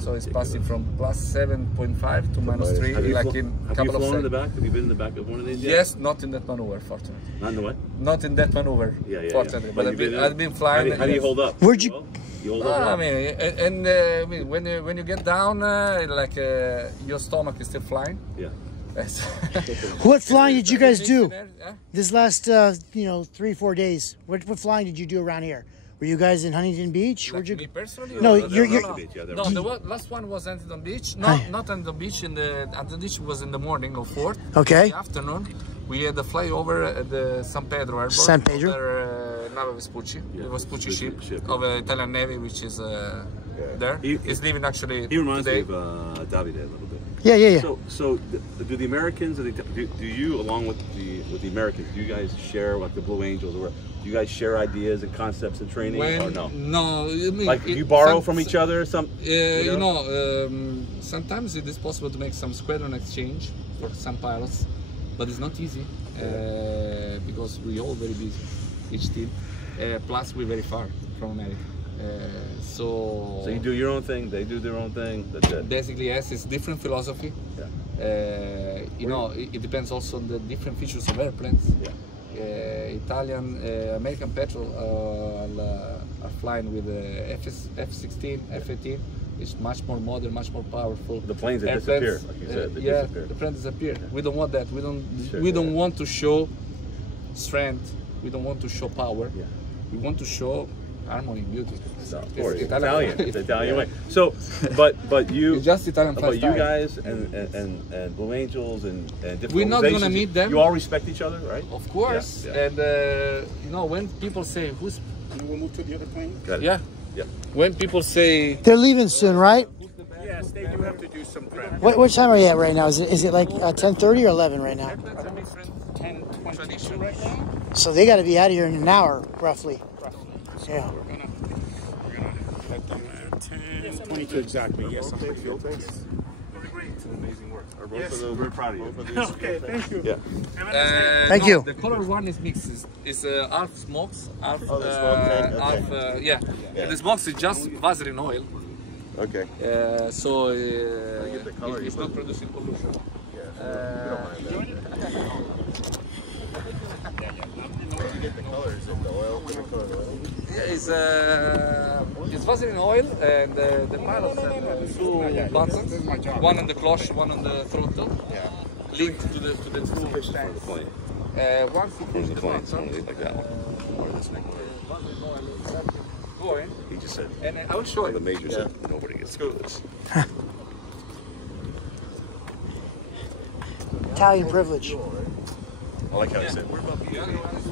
so it's passing from plus 7.5 to minus 3 like in a couple of seconds. Have you flown in the back? Have you been in the back of one of these yet? Yes, not in that maneuver, fortunately. Not in the what? Not in that maneuver, fortunately. But I've been flying. How do you hold up? Where'd you? You hold up. I mean, when you get down, like your stomach is still flying. Yeah. What flying did you guys do this last, 3-4 days? What flying did you do around here? Were you guys in Huntington Beach? Like me personally? No, No, you're. last one was Huntington Beach. Not Huntington Beach. Huntington Beach was in the morning of 4th. Okay. In the afternoon, we had the flyover at the San Pedro Airport. San Pedro. Nave Vespucci, the Vespucci ship of the Italian Navy, which is there. He's leaving actually He reminds today. me of Davide a little bit. Yeah. So do the Americans, do you, along with the Americans, do you guys share, like the Blue Angels, or do you guys share ideas and concepts and training, or no? No, I mean, like you borrow from each other, sometimes it is possible to make some squadron exchange for some pilots, but it's not easy because we all very busy, each team. Plus, we're very far from America. So you do your own thing, they do their own thing. That's it. Basically, yes, it's different philosophy. Yeah. It depends also on the different features of airplanes. Yeah. American Petrol are flying with F-16, F-18. It's much more modern, much more powerful. The planes that disappear, like you said, they disappear. The planes disappear. Yeah. We don't want that. We Sure, don't want to show strength. We don't want to show power. Yeah. We want to show harmony, beauty. Of course, it's Italian. It's Italian way. So, but you, it's just Italian. But you guys and Blue Angels and different we're not gonna meet them. You all respect each other, right? Of course. Yeah. And when people say who's, we'll move to the other plane. Yeah. When people say They're leaving soon, right? Yes, they do have to do some prep. What time are you at right now? Is it like 10:30 or 11 right now? 10:22 right now. So they got to be out of here in an hour, roughly. Yeah. We're gonna let them at 10:22 exactly. Yes. Fuel tanks. It's an amazing work. Yes. We're proud of you. Okay, thank you. Yeah. Thank you. The color one is mixed. It's half smokes, half smoke tank? yeah. The smokes is just Vaseline oil. Okay. So the color it's not producing pollution. Get the colors in the oil. Yeah, it's Vaseline oil, and the pilots have two buttons. One on the clutch, one on the throttle. Yeah. Linked to the two tanks. Once you push the button, like that one. Or this thing. Going. He just said. And I will show you. The major said nobody gets to do this. Italian privilege. I like how he said.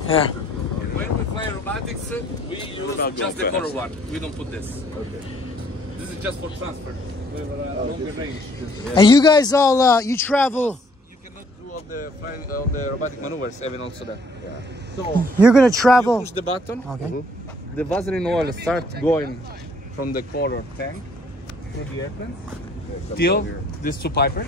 Yeah. When we fly aerobatics, we use just the color one. We don't put this. Okay. This is just for transfer. We have a longer range. And you guys all, you travel. You cannot do all the aerobatic maneuvers, even also that. Yeah. So You're gonna travel. you push the button. Okay. The Vaseline oil starts going from the color tank through the airplane till these two pipers,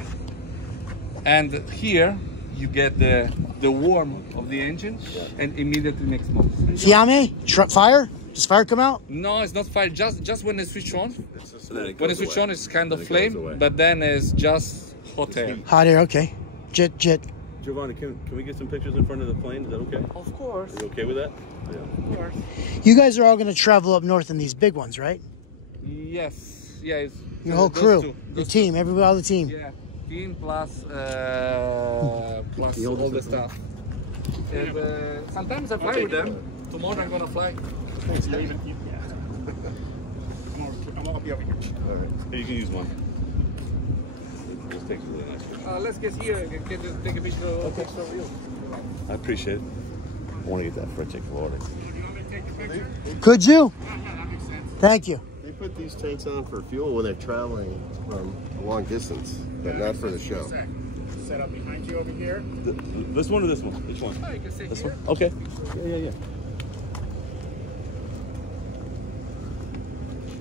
and here you get the warm of the engine and immediately makes smoke. Fiamme? Fire? Does fire come out? No, it's not fire. Just when it's switch on. When When it's switch on, it's kind of flame, but then it's just hot air. Hot air. Okay. Jet. Giovanni, can we get some pictures in front of the plane? Is that okay? Of course. Are you okay with that? Yeah. Of course. You guys are all gonna travel up north in these big ones, right? Yes. Yeah. It's, Your whole those crew, two. your team, everybody, all the team. Yeah. Team plus all the stuff. And sometimes I fly with them. Tomorrow I'm gonna fly. I'll be over here. All right. You can use one. This takes a really nice picture. Let's get here and take a picture of you. I appreciate it. I want to get that Frecce Florida. Could you? Thank you. They put these tanks on for fuel when they're traveling from a long distance, but not for the show. Set up behind you over here. This one or this one? Which one? Oh, you can sit This here. one? Okay. Yeah.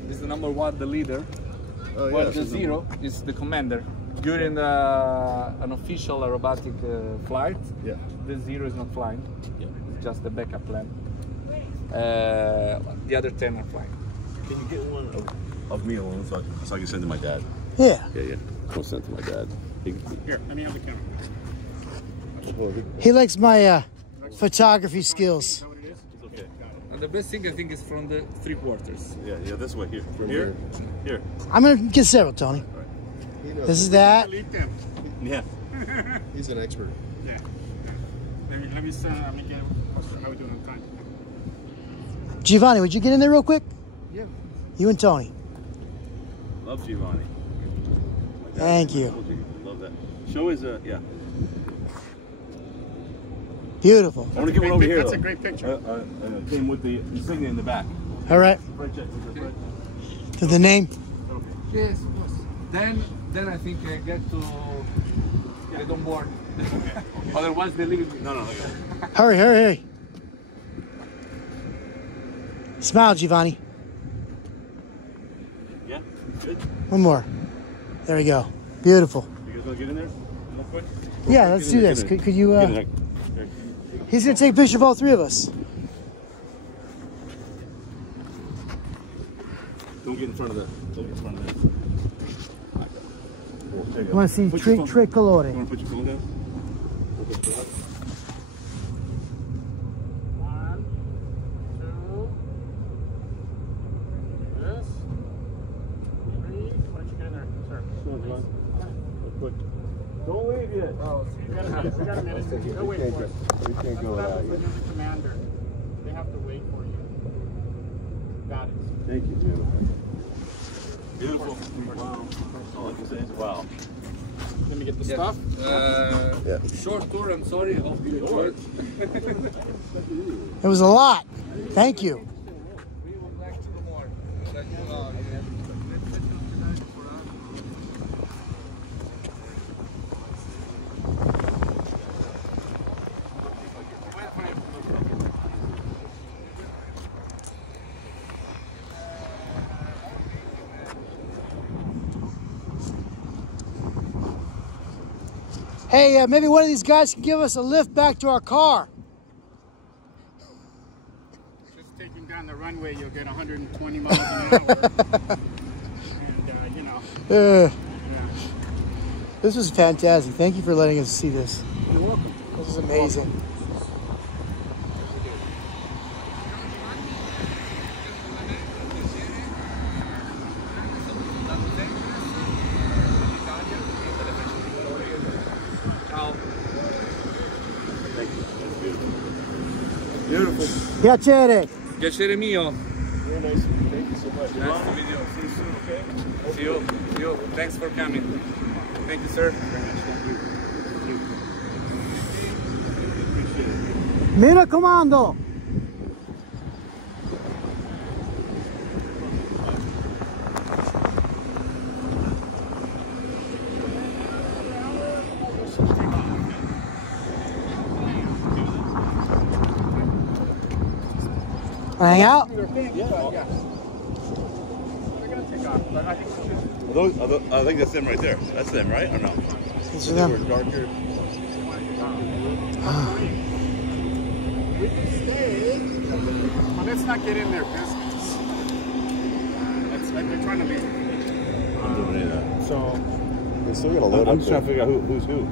This is the number one, the leader. Oh, yeah. But the zero is the commander. During an official aerobatic flight, the zero is not flying. It's just the backup plan. The other 10 are flying. Can you get one of me alone, so I can send to my dad. Yeah. Yeah. I'll send to my dad. Here, let me have the camera. He likes my photography skills. It's okay. And the best thing I think is from the 3/4. Yeah, this way. Here. Here. I'm gonna get several, Tony. This is that. Delete them. Yeah. He's an expert. Yeah. Let me get how we doing on time. Giovanni, would you get in there real quick? Yeah. You and Tony. Love Giovanni. Thank you. Love that. Show is yeah. Beautiful. I want to get one over here. That's a great picture. Came with the insignia in the back. All right. To the name. Yes, of course. Then I think I get to get on board. Otherwise they leave me. No. Hurry. Smile, Giovanni. Yeah. Good. One more. There we go. Beautiful. You guys want to get in there? Real quick? Yeah, let's do this. Could you? He's gonna take a picture of all three of us. Don't get in front of that. I want to see tricolore. You want to put your phone down? One, two. This. Three. Why don't you get in there, sir? Real quick. Don't leave yet. Oh, we got a minute. They'll wait for us. We can't go without you. The commander. They have to wait for you. Got it. Thank you, dude. Beautiful. Wow. All I can say is wow. Let me get the stuff. Short tour, I'm sorry. Hope you enjoyed. It was a lot. Thank you. We will back to the more. Hey, maybe one of these guys can give us a lift back to our car. Just taking down the runway, you'll get 120 miles an hour. And, you know. Yeah. This was fantastic. Thank you for letting us see this. You're welcome. This is amazing. Beautiful. Piacere. Piacere mio. Very nice. Thank you so much. Nice to meet you. See you soon, okay? See you. Thanks for coming. Thank you, sir. Mi raccomando. Hang out. I think that's them right there. That's them, right? Or no? These are them. They were darker. We can stay. Well, let's not get in their business. They're trying to make so. They still got a load I'm up just trying to figure out who's who.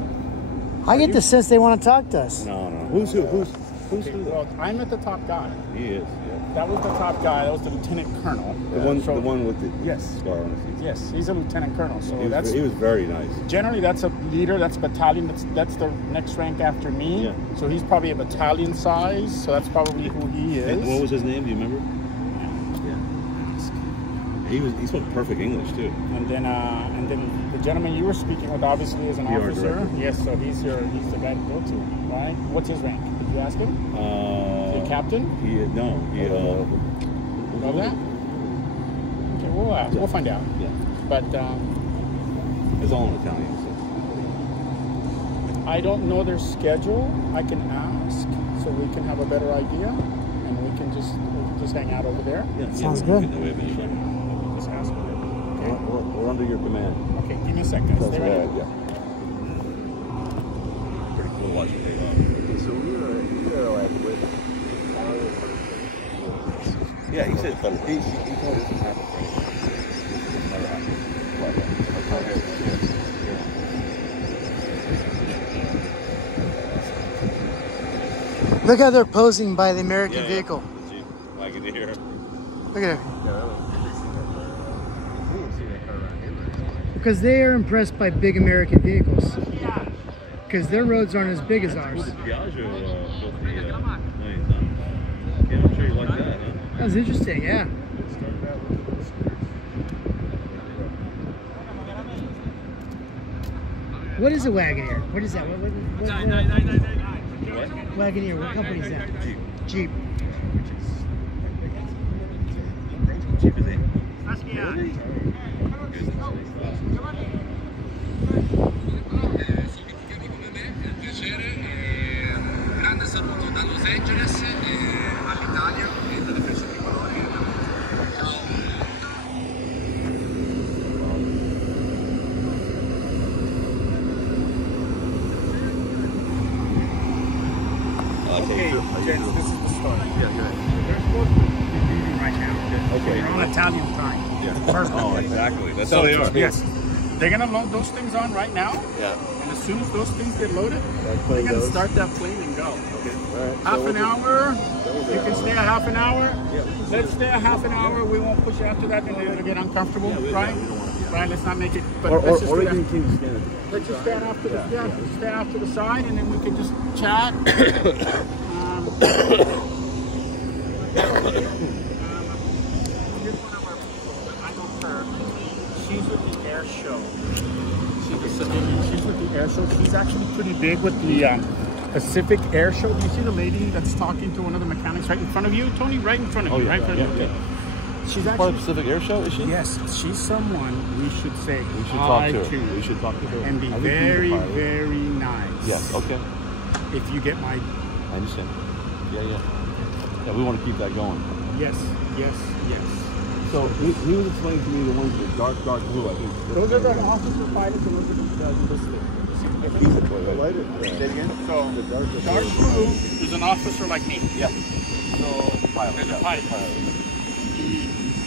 I get the sense they want to talk to us. No. Who's who? Who's who? Well, I'm at the top guy. He is. Yeah. That was the top guy. That was the lieutenant colonel. The one with the scar on his face. Yes, he's a lieutenant colonel. So He was very nice. Generally, that's a leader. That's a battalion. That's the next rank after me. Yeah. So he's probably a battalion size. So that's probably who he is. And what was his name? Do you remember? Yeah. He spoke perfect English too. And then the gentleman you were speaking with obviously is an PR officer. director. Yes. So he's the guy to go to, right? What's his rank? Did you ask him? Is he a captain? Know that? Okay, we'll find out. Yeah. But It's all in Italian. So. I don't know their schedule. I can ask so we can have a better idea, and we can just hang out over there. Yeah. Sounds good. Just ask for it. Okay. We're under your command. Okay, give me a second. Stay right here. We'll watch it take off. So we were like with. Yeah, he said, but he told us Look how they're posing by the American vehicle. Wagoneer. Look at it. Because they are impressed by big American vehicles. Because their roads aren't as big as ours. Piaggio built the yeah, I'm sure you like that, huh? That was interesting, yeah. What is a Wagoneer? What is that? Wagoneer, what company is that? Jeep. Jeep. Jeep is it? Really? Grande saluto da Los Angeles all'Italia e dalle feste di colore. Okay, gents, this is the start. They're supposed to be leaving right now. Okay. They're on Italian time. Yeah. Perfect. Oh, exactly. That's how they are. Yes. They're going to load those things on right now. Yeah. And as soon as those things get loaded, they're plane going to goes. start that plane and go. Okay. All right. Half So an hour. You can stay a half an hour. Yeah. Let's stay a half an hour. We won't push you after that, and it'll get uncomfortable, right? we don't want to, Right. Let's not make it. But Or let's just do you that. can stand. Let's just stand off to the stand off to the side, and then we can just chat. Here's one of our people. I know her. She's with the air show. She's with the air show. She's actually pretty big with the Pacific Air Show. Do you see the lady that's talking to one of the mechanics right in front of you, Tony? Right in front of you, right in front of you. She's part of the Pacific Air Show, is she? Yes, she's someone we should say We should talk hi to her. We should talk to her. and be I think very, she's a pilot. very nice. Yes, okay. If you get my I understand. Yeah. Yeah, we want to keep that going. yes. So he was explaining to me the ones with dark blue, I think. Those are the officer pilots and those are the listed. So dark blue is an officer like me. Yeah. So there's a pilot.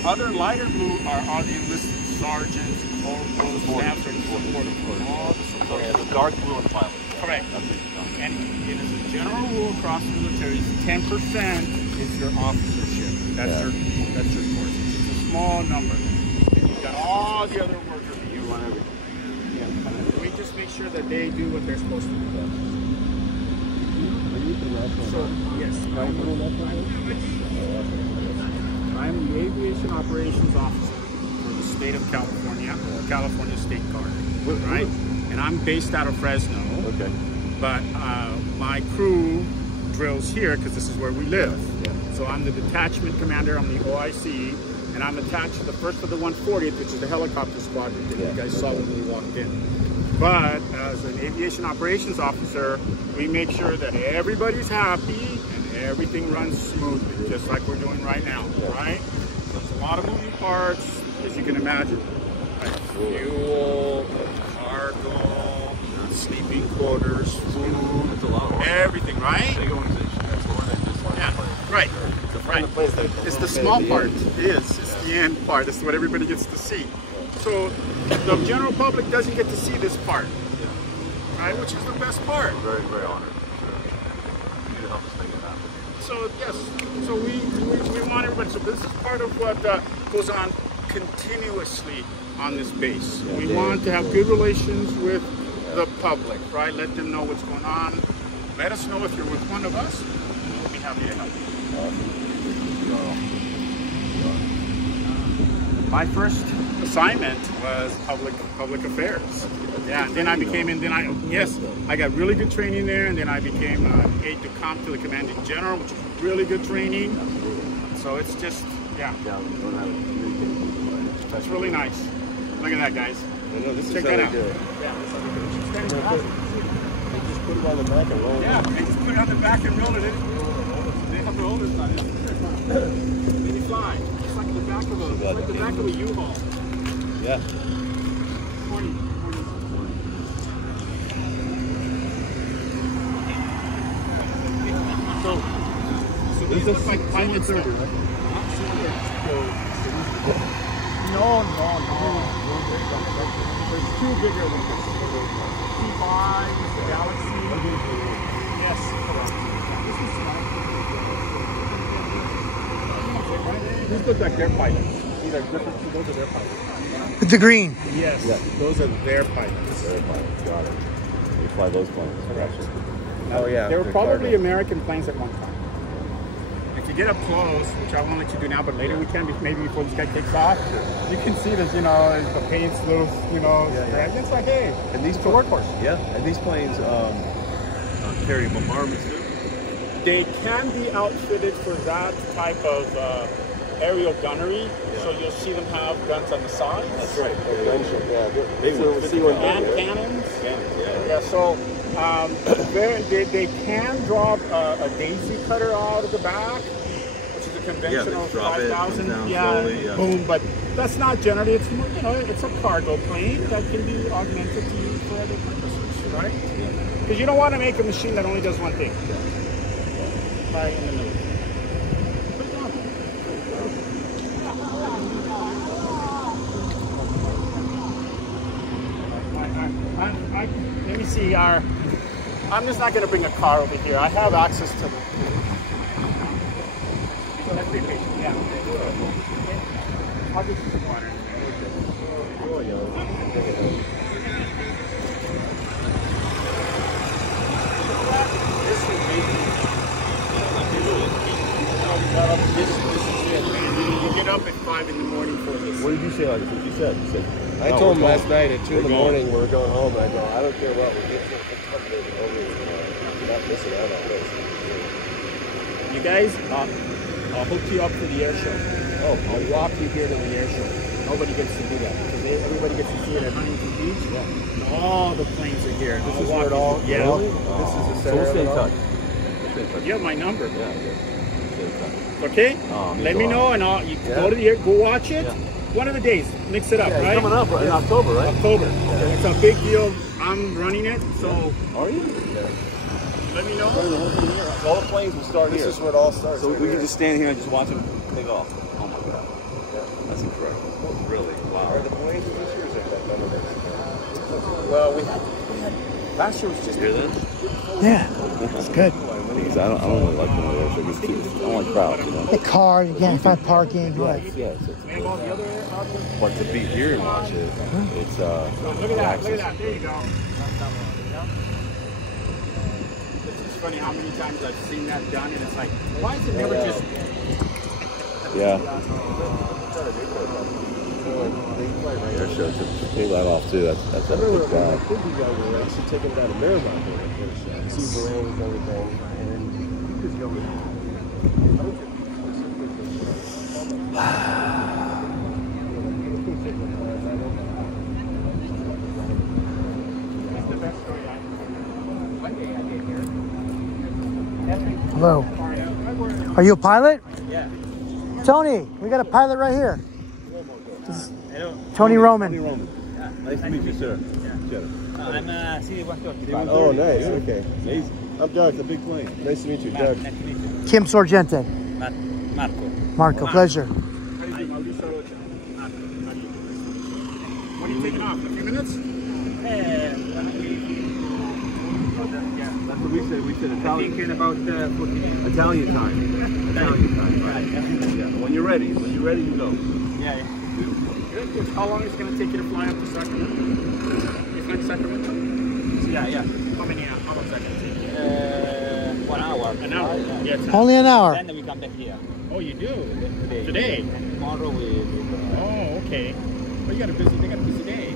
The other lighter blue are all the enlisted sergeants, corporals, staff sergeants, all the support. Yeah, the dark blue and pilot. Correct. And it is a general rule across the military: 10% is your officership. That's your course. It's a small number. And you've got all the other workers that you run everything. Yeah. We just make sure that they do what they're supposed to do. So yes, I'm the aviation operations officer for the state of California, California State Guard, right? And I'm based out of Fresno. Okay. But my crew drills here because this is where we live. Yeah. So I'm the detachment commander, I'm the OIC, and I'm attached to the 1st of the 140th, which is the helicopter squadron that you guys saw when we walked in. But as an aviation operations officer, we make sure that everybo's happy and everything runs smoothly, just like we're doing right now, right? There's a lot of moving parts, as you can imagine. Like fuel, cargo, sleeping quarters, food, everything, right? Yeah, right. It's the small part. It is. It's the end part. It's what everybody gets to see. So the general public doesn't get to see this part, right? Which is the best part. Very, very honored. You help us make it happen. So yes, so we want everybody. So this is part of what goes on continuously on this base. We want to have good relations with the public, right? Let them know what's going on. Let us know if you're with one of us. We'll be happy to help you. My first assignment was public affairs. Yeah, and then I became, I got really good training there, and then I became aide de camp to the commanding general, which was really good training. So it's just, yeah. That's really nice. Look at that, guys. Check that out. Yeah, Just put it on the back and roll it. yeah, and just put it on the back and roll it in. They have to hold it on it. Then you fly. It's like the back of a U-Haul. Yeah. 20. So these look like pilot stuff. No. There's two bigger ones. T5, Galaxy. Yes, correct. These look like their pilots. These are different. Those are their pilots. With the green. Yes, those are their pilots. Their pilots, got it. They fly those planes. Oh yeah. They were probably American planes at one time. If you get up close, which I won't let you do now, but later we can, maybe before this guy takes off, you can see this, you know, the paint's little, you know, it's like, hey, and these workhorse. Yeah, and these planes carry bombardments too. They can be outfitted for that type of aerial gunnery, so you'll see them have guns on the sides. That's right. And cannons. Yeah, so they can drop a daisy cutter out of the back, which is a conventional 5,000. Boom. But that's not generally. It's more, you know, it's a cargo plane that can be augmented to use for other purposes, right? Because you don't want to make a machine that only does one thing. Right in the middle. Let me see I'm just not going to bring a car over here. I have access to the... Let's be patient, yeah. I'll get you some water. This is basically... This is it, man. You get up at 5 in the morning for this. What did you say? Like what you said? You said I told him last night at 2 in the morning we were going home. I go, I don't care what, we're getting over. You're not missing out on this. You guys, I'll hook you up for the air show. Oh, I'll walk you here to the air show. Nobody gets to do that because everybody gets to see it at Huntington Beach. Yeah. All the planes are here. This is where it all. Yeah. This is the center. So we'll stay in touch. You have my number. Yeah. Okay. Let me know, and I'll go to the air, go watch it. Yeah. One of the days, mix it up, right? It's coming up in October, right? October. Yeah. It's a big deal. I'm running it, so. Are you? Let me know. All the planes will start here. This is where it all starts. So we can just stand here and just watch them take off. Oh my God. That's incredible. Really? Wow. Are the planes this year, or is it that none of it? Well, we had last year was just. Hear this? Yeah, it's good. I don't really like the air show. I don't like crowds, you know. The car, you can't find parking. Right. Yeah. But to be here and watch it, it's look at that! Look at that! There you go. It's funny how many times I've seen that done, and it's like, why is it never just? Yeah. Air show to pull that off too. That's a good job. I think you guys were actually taking down a Marymount there. See Barones and everything, and you just go with Hello. Are you a pilot? Yeah. Tony, we got a pilot right here. Tony Roman. Tony Roman. Nice to meet you, sir. I'm C-130. Oh, nice. Okay. Amazing. I'm Doug. It's a big plane. Nice to meet you, Doug. Nice to meet you. Kim Sorgente. Marco. Marco, pleasure. When are you taking off? In a few minutes? That's what we said. We said I think in about 40 minutes. Italian time. Italian time. Right. Yeah. When you're ready, you go. Yeah. Good. How long is it going to take you to fly up to Sacramento? You fly to Sacramento? Yeah. How long is that going to take you? 1 hour. An hour? Yeah. Only an hour. Then we come back here. Oh, you do? Today? And tomorrow we... Oh, okay. Well, they got a busy day.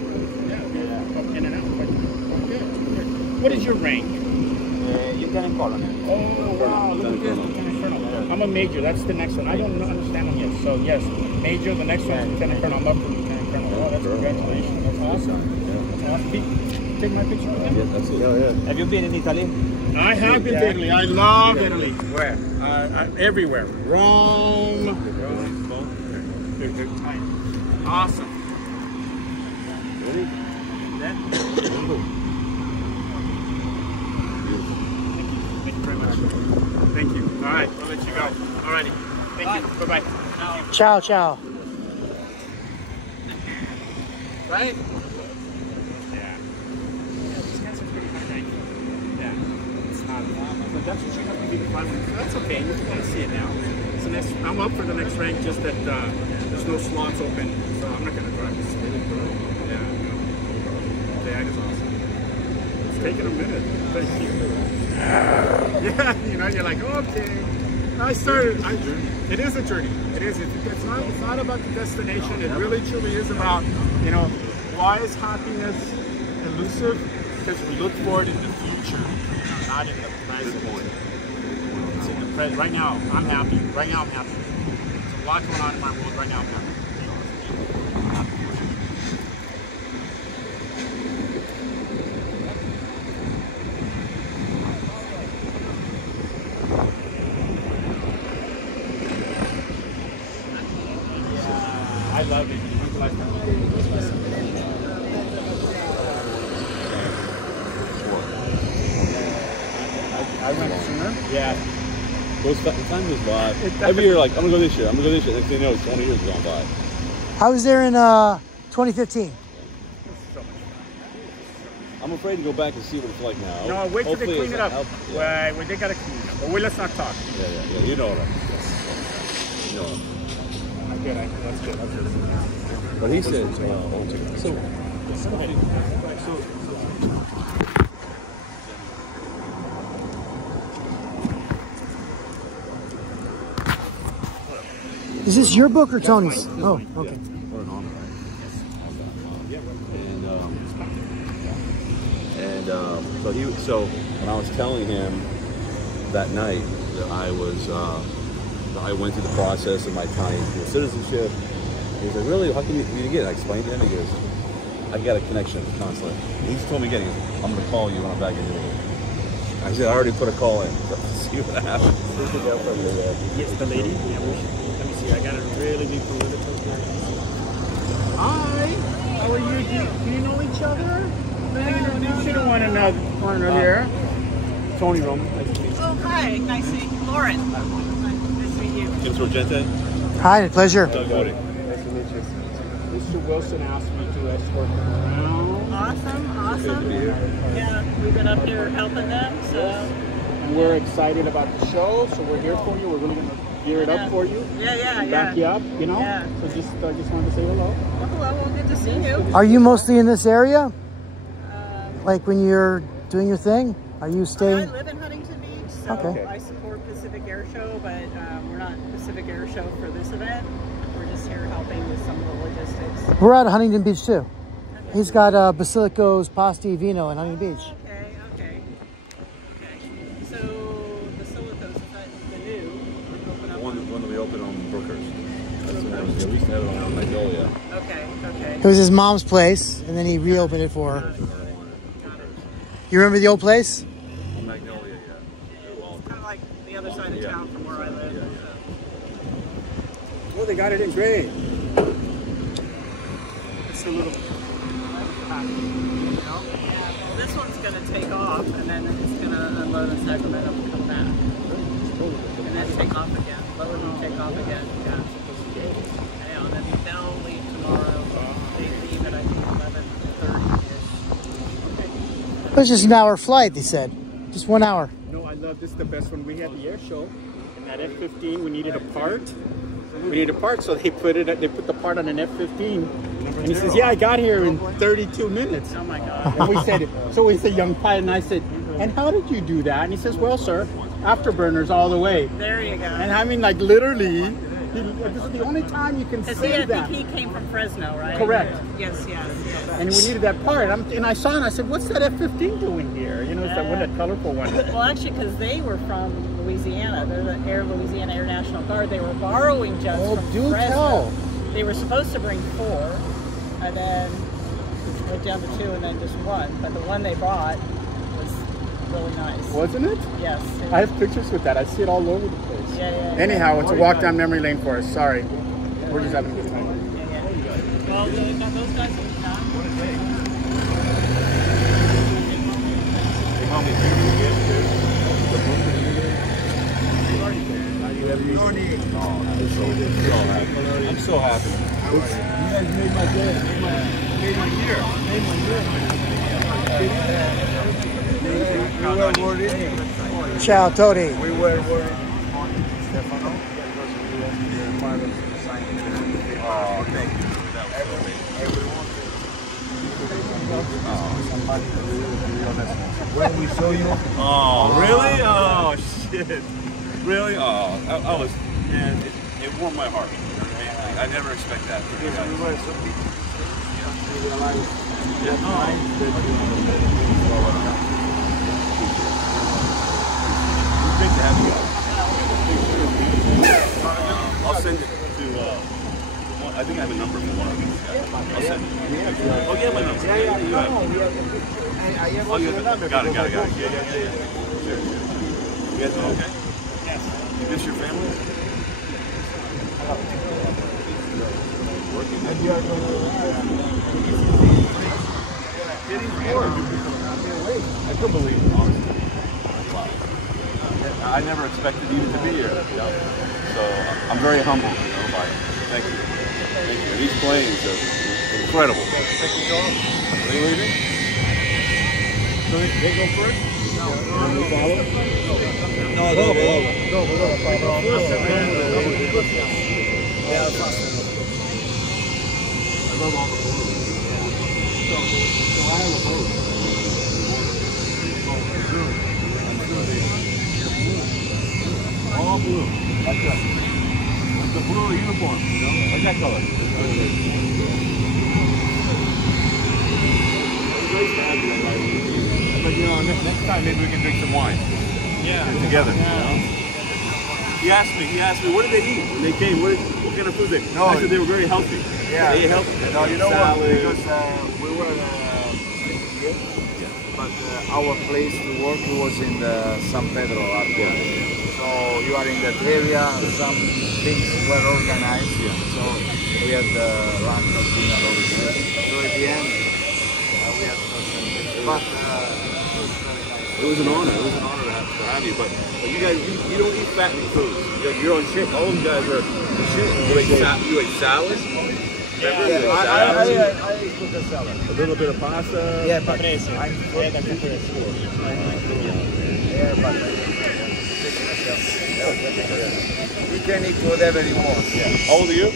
Yeah. Up in and out. But good. What is your rank? Lieutenant Colonel. Oh, wow. Look at this, Lieutenant Colonel. I'm a major. That's the next one. I don't understand them yet. So, yes, major. The next one is Lieutenant Colonel. I'm up for Lieutenant Colonel. Oh, that's congratulations. That's awesome. That's awesome. Take my picture with him? Yeah, that's it. Yeah. Have you been in Italy? I have been to Italy. I love Italy. Where? Everywhere. Rome. Awesome. Ready? Thank you very much. Thank you. All right, I'll let you go. All righty. Thank you. Bye-bye. Ciao, ciao. Right? Yeah. These guys are pretty high ranking. Yeah. It's not. But that's what you have to do to find one. So that's okay. You can see it now. So next, I'm up for the next rank, just that there's no slots open. So I'm not going to drive this. Yeah. The ag is awesome. It's taking a minute. Thank you. Yeah, you know, you're like, okay. I started. It is a journey. It is. It's not about the destination. It really, truly is about, you know, why is happiness elusive? Because we look for it in the future, not in the present. It's in the present. Right now, I'm happy. Right now, I'm happy. There's a lot going on in my world right now. I'm happy. I love it. I went sooner. Yeah. Time goes by. Every year, like, I'm gonna go this year. I'm gonna go this year. Next thing you know, 20 years gone by. I was there in 2015. I'm afraid to go back and see what it's like now. No, wait till they Hopefully clean it up. Yeah. Wait, they gotta clean it up. But wait, let's not talk. Yeah. You know what I'm You know what I'm good. That's good. But he said, Is this your book or Tony's? Oh, okay. What an honor, right? So when I was telling him that night that I went through the process of my Italian dual citizenship, he was like, really? How can you get it? I explained to him. He goes, I got a connection constantly. He just told me again, I'm going to call you when I'm back in Italy. I said, I already put a call in. So see what happens. Yes, the lady. Yeah, let me see. I got to really be political here. Hi. How are you? Do you know each other? You should have one another here. Tony Roman. Nice to meet you. Oh, hi. Nice to meet you. Lauren. Nice to meet you. Kim Sorgente. Hi, pleasure. Doug Woody. Nice to meet you. Mr. Wilson asked me to escort them around. Awesome. Yeah, we've been up here helping them, so. And we're excited about the show, so we're here for you. We're really going to gear it up for you. Yeah. Back you up, you know? Yeah. So just wanted to say hello. Well, hello. Well, good to see you. Are you mostly in this area? Like when you're doing your thing? Are you staying? I live in Huntington Beach, so Okay. I support Pacific Air Show, but we're not Pacific Air Show for this event. We're just here helping with some of the logistics. We're out of Huntington Beach too. Okay. He's got Basilico's Pasti Vino in Huntington Beach. Okay. So Basilico's, is that the new? One that we opened on Brookers. That's when we used to have it on Magnolia. Okay. It was his mom's place, and then he reopened it for her. You remember the old place? On Magnolia, yeah. It's kind of like the other side of town from where I live. Well, they got it in gray. It's a little... This one's going to take off, and then it's going to unload in Sacramento and come back. And then take off again. Load and take off again. Yeah. And then they'll leave tomorrow. They leave at, I think, 11:30-ish. It was just an hour flight, they said. Just 1 hour. No, I love this. The best one. We had the air show, and that F-15, we needed a part. So they put the part on an F-15. And he says, yeah, I got here in 32 minutes. Oh my God. And we said, so he's a young pilot, and I said, and how did you do that? And he says, well, sir, afterburners all the way. There you go. And I mean, like, literally, this is the only time you can say that. He came from Fresno, right? Correct. Yes. And we needed that part. And I saw it, and I said, what's that F-15 doing here? You know, it's that one, that colorful one. Well, actually, because they were from Louisiana. They're the Louisiana Air National Guard. They were borrowing jets from Fresno. Tell. They were supposed to bring 4, and then went down to 2, and then just 1. But the one they bought was really nice. Wasn't it? Yes. I have pictures with that. I see it all over the place. Yeah. Anyhow, it's a walk down memory lane for us. Sorry. We're just having a good time. Well, those guys will be done. I'm so happy. You guys made my day. Made my were worried. Ciao, Tony. We were worried on Stefano because we want the pilot to sign the Oh, thank you. Everyone. Somebody to be honest. When we saw you. Oh, really? Oh, shit. Really? Oh, I was, man, it warmed my heart. You know what I mean? I never expect that. We were so big. Great to have you guys. I'll send it to, I think I have a number for one of these guys. I'll send it. Oh, yeah, my number. Yeah, you have it. Oh, you have it. Got it. Yeah. Sure. You guys doing okay? Yes. You miss your family? Working. And you are getting bored. I couldn't believe it, honestly. Wow. I never expected you to be here. You know? So I'm very humbled, by it. Thank you. These planes are incredible. Are they leaving? So they go first? No. You follow? Yeah, faster. I love all the balloons. So I have a boat. All blue. That's right. The blue uniform, you know? Like that color. But you know, next time maybe we can drink some wine. Yeah. Together. Yeah. You know? He asked me, what did they eat when they came? What kind of food they ate? I said they were very healthy. Yeah. They ate healthy. No, you know what? Because we were here, but our place to work was in the San Pedro area. So you are in that area, some things were organized, so we had lunch or dinner over there. So at the end, we had but it was an honor. It was an honor to have you. But you guys, you don't eat fattening foods. You're on ship. All you guys are shit. You ate salad. Yeah, I took a salad. A little bit of pasta. Yeah, but I'm he can eat whatever he wants. Yeah. How old are you?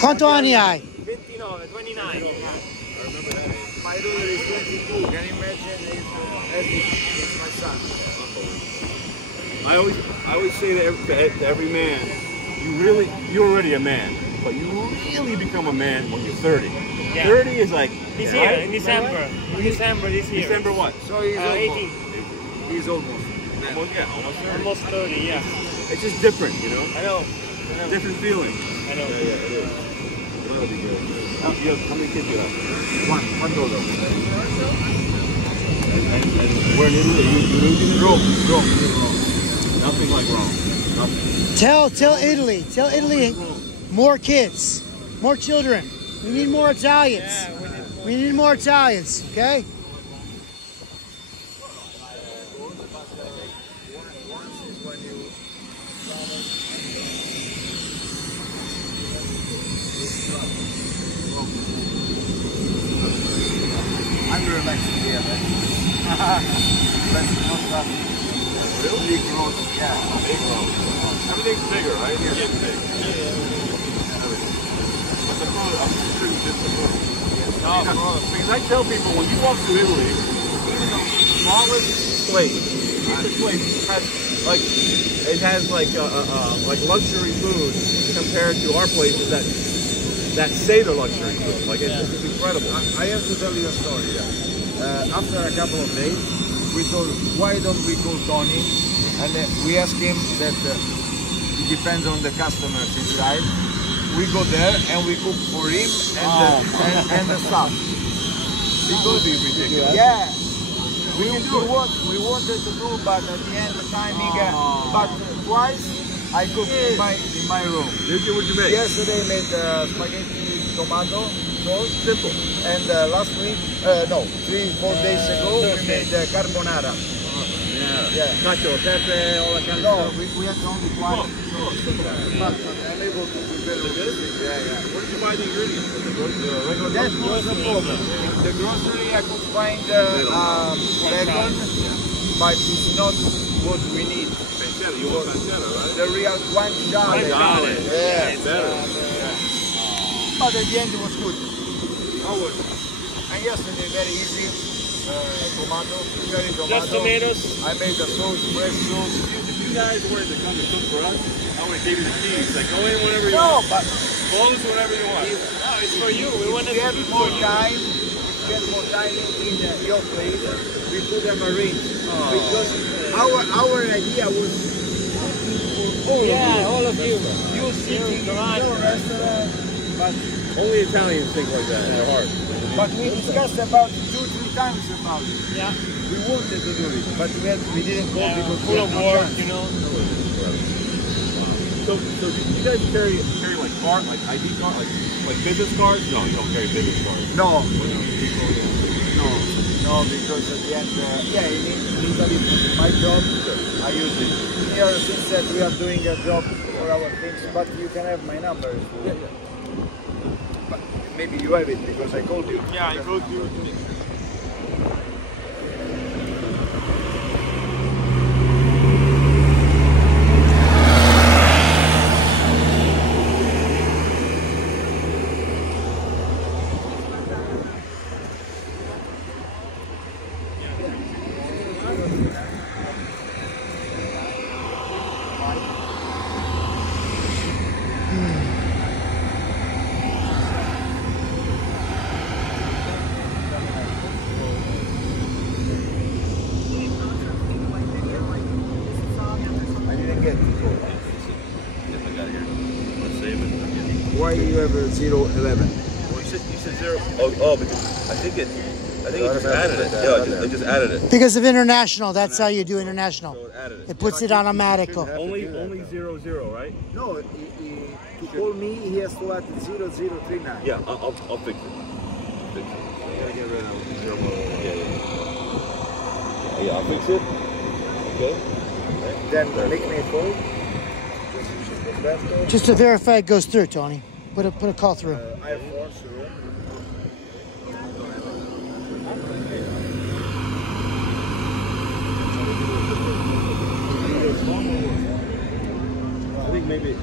Quanto anni hai? 29. My daughter is 22. Can you imagine it's my son? I always say to every man, you're already a man, but you really become a man when you're 30. Yeah. 30 is like this year, in December. In December this year. December what? So he's 18. He's almost. Almost 30. Yeah. It's just different, you know? I know. Different feeling. I know. Yeah, it is. That'll be good. How many kids do you have? One daughter. And where in Italy? You lived in Rome. Nothing like Rome. Nothing. Tell Italy more kids, more children. We need more Italians. Yeah, we need more Italians, okay? I'm relaxing here, man. Let's not stop. Really? Big road, yeah. Big road. Everything's bigger, right? It's big. But the food, I'm sure you did the food. Because I tell people, when you walk through Italy, even the smallest place, cheapest place, has like luxury food compared to our places that say they're luxury food. Like it's incredible. I have to tell you a story. After a couple of days, we thought, why don't we call Tony? And we asked him that it depends on the customers inside. We go there and we cook for him and the staff. Because be ridiculous. Yeah. We wanted to do, but at the end the timing. But twice I cooked in my room. Did you? What you make? Yesterday I made spaghetti tomato sauce. Simple. And last week, 3-4 days ago, we made carbonara. Yeah. Cacio, pepe, all that kind of stuff. No, we had only one. So I'm able to prepare everything. Yeah. Where did you buy the ingredients? The regular That was the problem. The grocery I could find bacon, but it's not what we need. Pancetta, you want pancetta, right? The real guanciale. Yeah. It's better. But at the end it was good. And yesterday very easy. Tomato, cherry tomato. Just tomatoes. I made the sauce, fresh sauce. If you guys were to come to cook for us, I would have gave you the keys. Like, go in whenever you No, want. but Close whenever you want. No, it's for you. We want if to we have more time, in your place, we put a marine. Because our idea was all of you. you sitting in your restaurant, but Only Italians think like that in their heart. But we discussed about 2-3 times about it. Yeah. We wanted to do it, but we didn't go because full of work, you know. So do you guys carry like card, like ID card, like business cards? No, you don't carry business cards. No, because at the end, in Italy, my job, I use it. Here, since that we are doing a job for our things, but you can have my number. Yeah. But maybe you have it because I called you. Yeah, I called you. Why you have a 011? Well, you said 0. Oh, because I think it just added it. Yeah, they just added it. Because of international, that's how you do international. So it added it. It puts it on automatico. Only 00, right? No, to call me, he has to add 0039. Yeah, I'll fix it. I gotta get rid of 0. Yeah, I'll fix it. Okay. Then make me a call. Just to verify it goes through, Tony. Put a call through. I have force room. I think maybe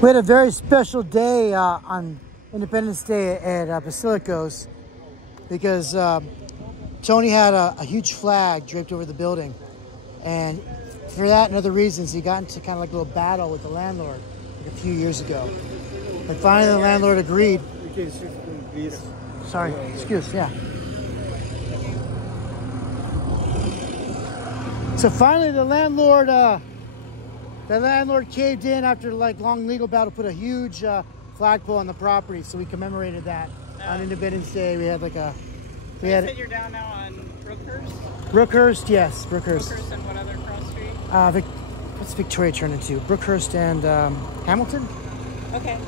We had a very special day on Independence Day at Basilicos because Tony had a huge flag draped over the building. And for that and other reasons, he got into kind of like a little battle with the landlord like a few years ago. But finally the landlord agreed. Sorry, excuse, yeah. So finally the landlord caved in after like long legal battle, put a huge flagpole on the property, so we commemorated that on Independence Day. We had like a, You're down now on Brookhurst? Brookhurst, yes, Brookhurst. Brookhurst and what other cross street? What's Victoria turn into? Brookhurst and Hamilton? Okay.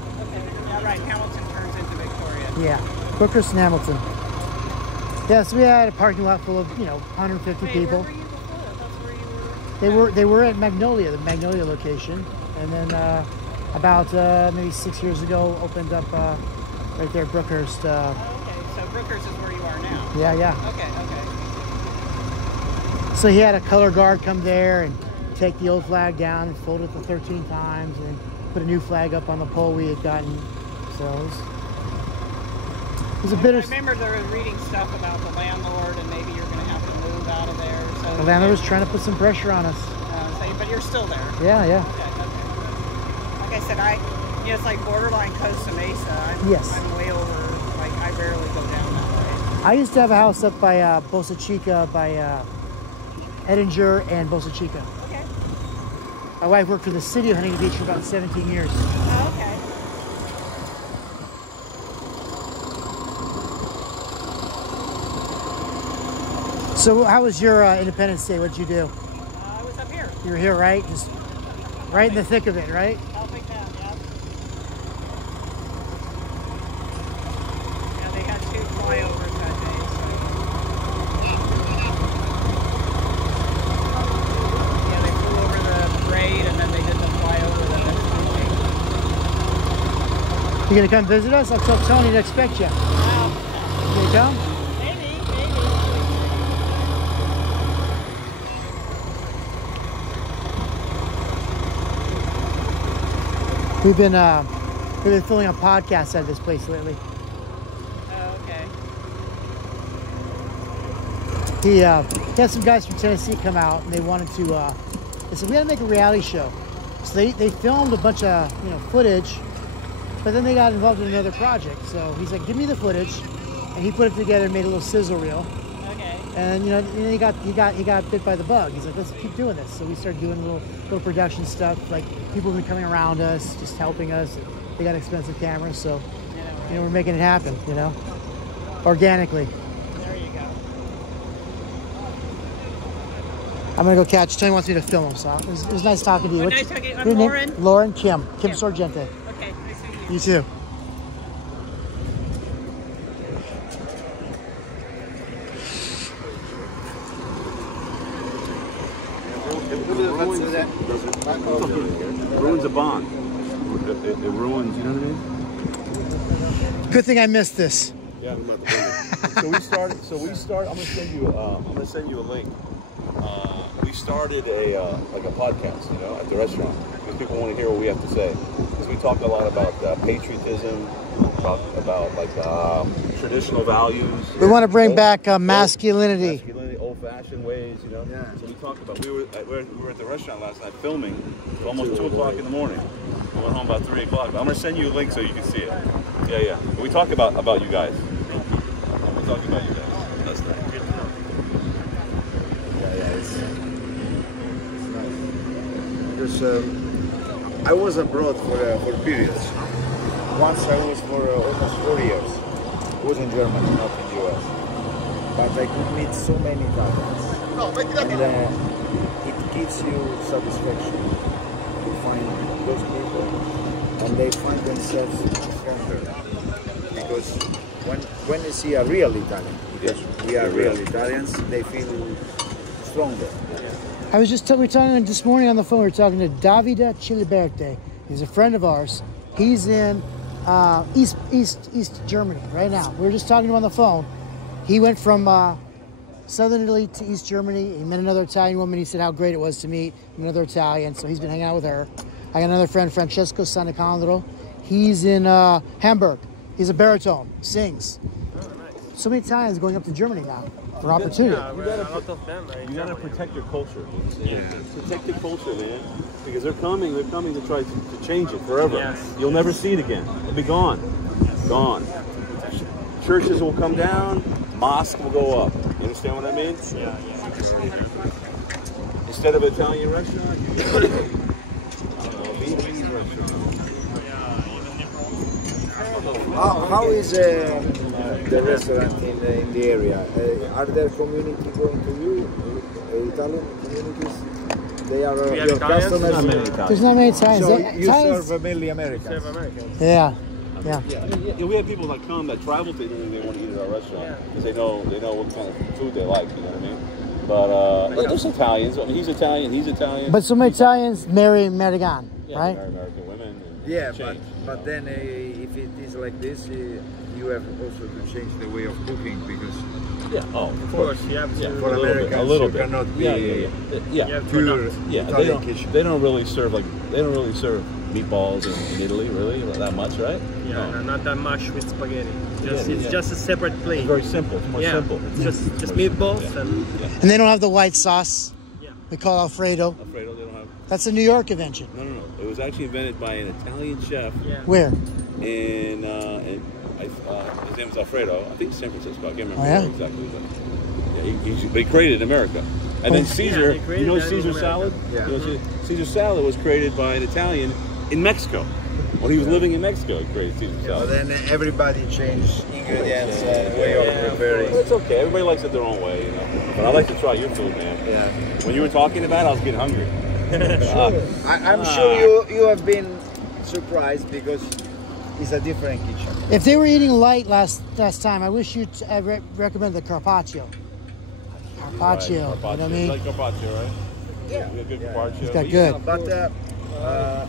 Yeah, right, Hamilton turns into Victoria. Yeah, Brookhurst and Hamilton. Yeah, so we had a parking lot full of, 150 people. Where were you before? That's where you were? They were at Magnolia, the Magnolia location, and then about maybe 6 years ago opened up right there at Brookhurst. Okay, so Brookhurst is where you are now. Yeah. Okay. So he had a color guard come there and take the old flag down and fold it the 13 times and put a new flag up on the pole we had gotten. So it was a bitter. I remember they were reading stuff about the landlord and maybe you're going to have to move out of there. So The landlord was trying to put some pressure on us. But you're still there. Yeah. Okay. Like I said, it's like borderline Costa Mesa. I'm way over. Like I barely go down that way. I used to have a house up by Boca Chica, by Edinger and Boca Chica. Okay. My wife worked for the city of Huntington Beach for about 17 years. Oh, okay. So how was your Independence Day? What'd you do? I was up here. You were here, right? Just right in the thick of it, right? Helping them, yeah. Yeah, they had 2 flyovers that day, so. Yeah, they flew over the parade and then they did the flyover the next morning. You gonna come visit us? I'll tell Tony to expect you. Wow. You gonna come? Maybe. We've been filming a podcast at this place lately. Oh, okay. He had some guys from Tennessee come out, and they wanted to. They said we had to make a reality show, so they filmed a bunch of footage, but then they got involved in another project. So he's like, "Give me the footage," and he put it together and made a little sizzle reel. Okay. And he got bit by the bug. He's like, let's keep doing this. So we started doing little production stuff. Like people have been coming around us, just helping us. They got expensive cameras, so we're making it happen. Organically. There you go. I'm gonna go catch. Tony wants me to film him, so it was nice talking to you. Nice talking to you. I'm your name? Lauren. Lauren Kim Sorgente. Okay, nice to meet you. You too. Ruins a bond. It ruins, you know what I mean? Good thing I missed this. Yeah. So we started. I'm gonna send you a link. We started a podcast, at the restaurant because people want to hear what we have to say. Because we talk a lot about patriotism, about traditional values. We want to bring back masculinity. Old-fashioned ways, Yeah. So we talked about. We were at the restaurant last night filming till almost 2 o'clock in the morning. I went home about 3 o'clock. I'm gonna send you a link so you can see it. Yeah. But we talk about you guys. We're talking about you guys. That's nice. It's nice. Because I was abroad for periods. Once I was for almost 4 years. I was in Germany, not in the US. But I could meet so many Italians. And it gives you satisfaction to find those people, and they find themselves stronger. Because when you see a real Italian, because we are real Italians, they feel stronger. I was just we're talking this morning on the phone. We were talking to Davide Ciliberti. He's a friend of ours. He's in East Germany right now. We were just talking to him on the phone. He went from southern Italy to East Germany. He met another Italian woman. He said how great it was to meet another Italian. So he's been hanging out with her. I got another friend, Francesco Sanacandro. He's in Hamburg. He's a baritone, sings. So many Italians going up to Germany now for opportunity. Yeah, a lot of them. You gotta protect your culture. Protect your culture, man. Because they're coming to try to change it forever. Yes. You'll never see it again. It'll be gone. Gone. Churches will come down, mosque will go up. You understand what I mean? Yeah. Instead of an Italian restaurant, you get Vietnamese restaurant. How is the restaurant in the area? Are there community going to you? Italian communities? They are your customers? There's not many Italians. So you Italians serve mainly Americans? Serve Americans. Yeah. Yeah, we have people that come that travel to Italy and they want to eat at our restaurant because they know what kind of food they like. You know what I mean? But there's Italians. I mean, he's Italian. But some Italians marry American, right? Marry American women. But then if it is like this, you have also to change the way of cooking because. Of course, you have to. For Americans, a little you bit. cannot be pure Italian kitchen. They don't really serve meatballs in Italy, really, that much, right? Yeah, no, not that much with spaghetti. It's just a separate plate. It's very simple. It's more simple. It's just meatballs and. And they don't have the white sauce. Yeah. We call Alfredo. Alfredo, they don't have. That's a New York invention. No. It was actually invented by an Italian chef. Yeah. Where? In his name was Alfredo. I think San Francisco. I can't remember exactly. But he created it in America. And then Caesar, Caesar salad? Yeah. Caesar salad was created by an Italian in Mexico. When he was living in Mexico, he created Caesar salad. But then everybody changed ingredients, way of preparing. Well, it's okay. Everybody likes it their own way, you know. But I like to try your food, man. Yeah. When you were talking about it, I was getting hungry. I'm sure you have been surprised because it's a different kitchen. If they were eating light last time, I wish you'd recommend the carpaccio. Carpaccio, you know what I mean? You like carpaccio, right? Yeah. You got good carpaccio. It's got good. But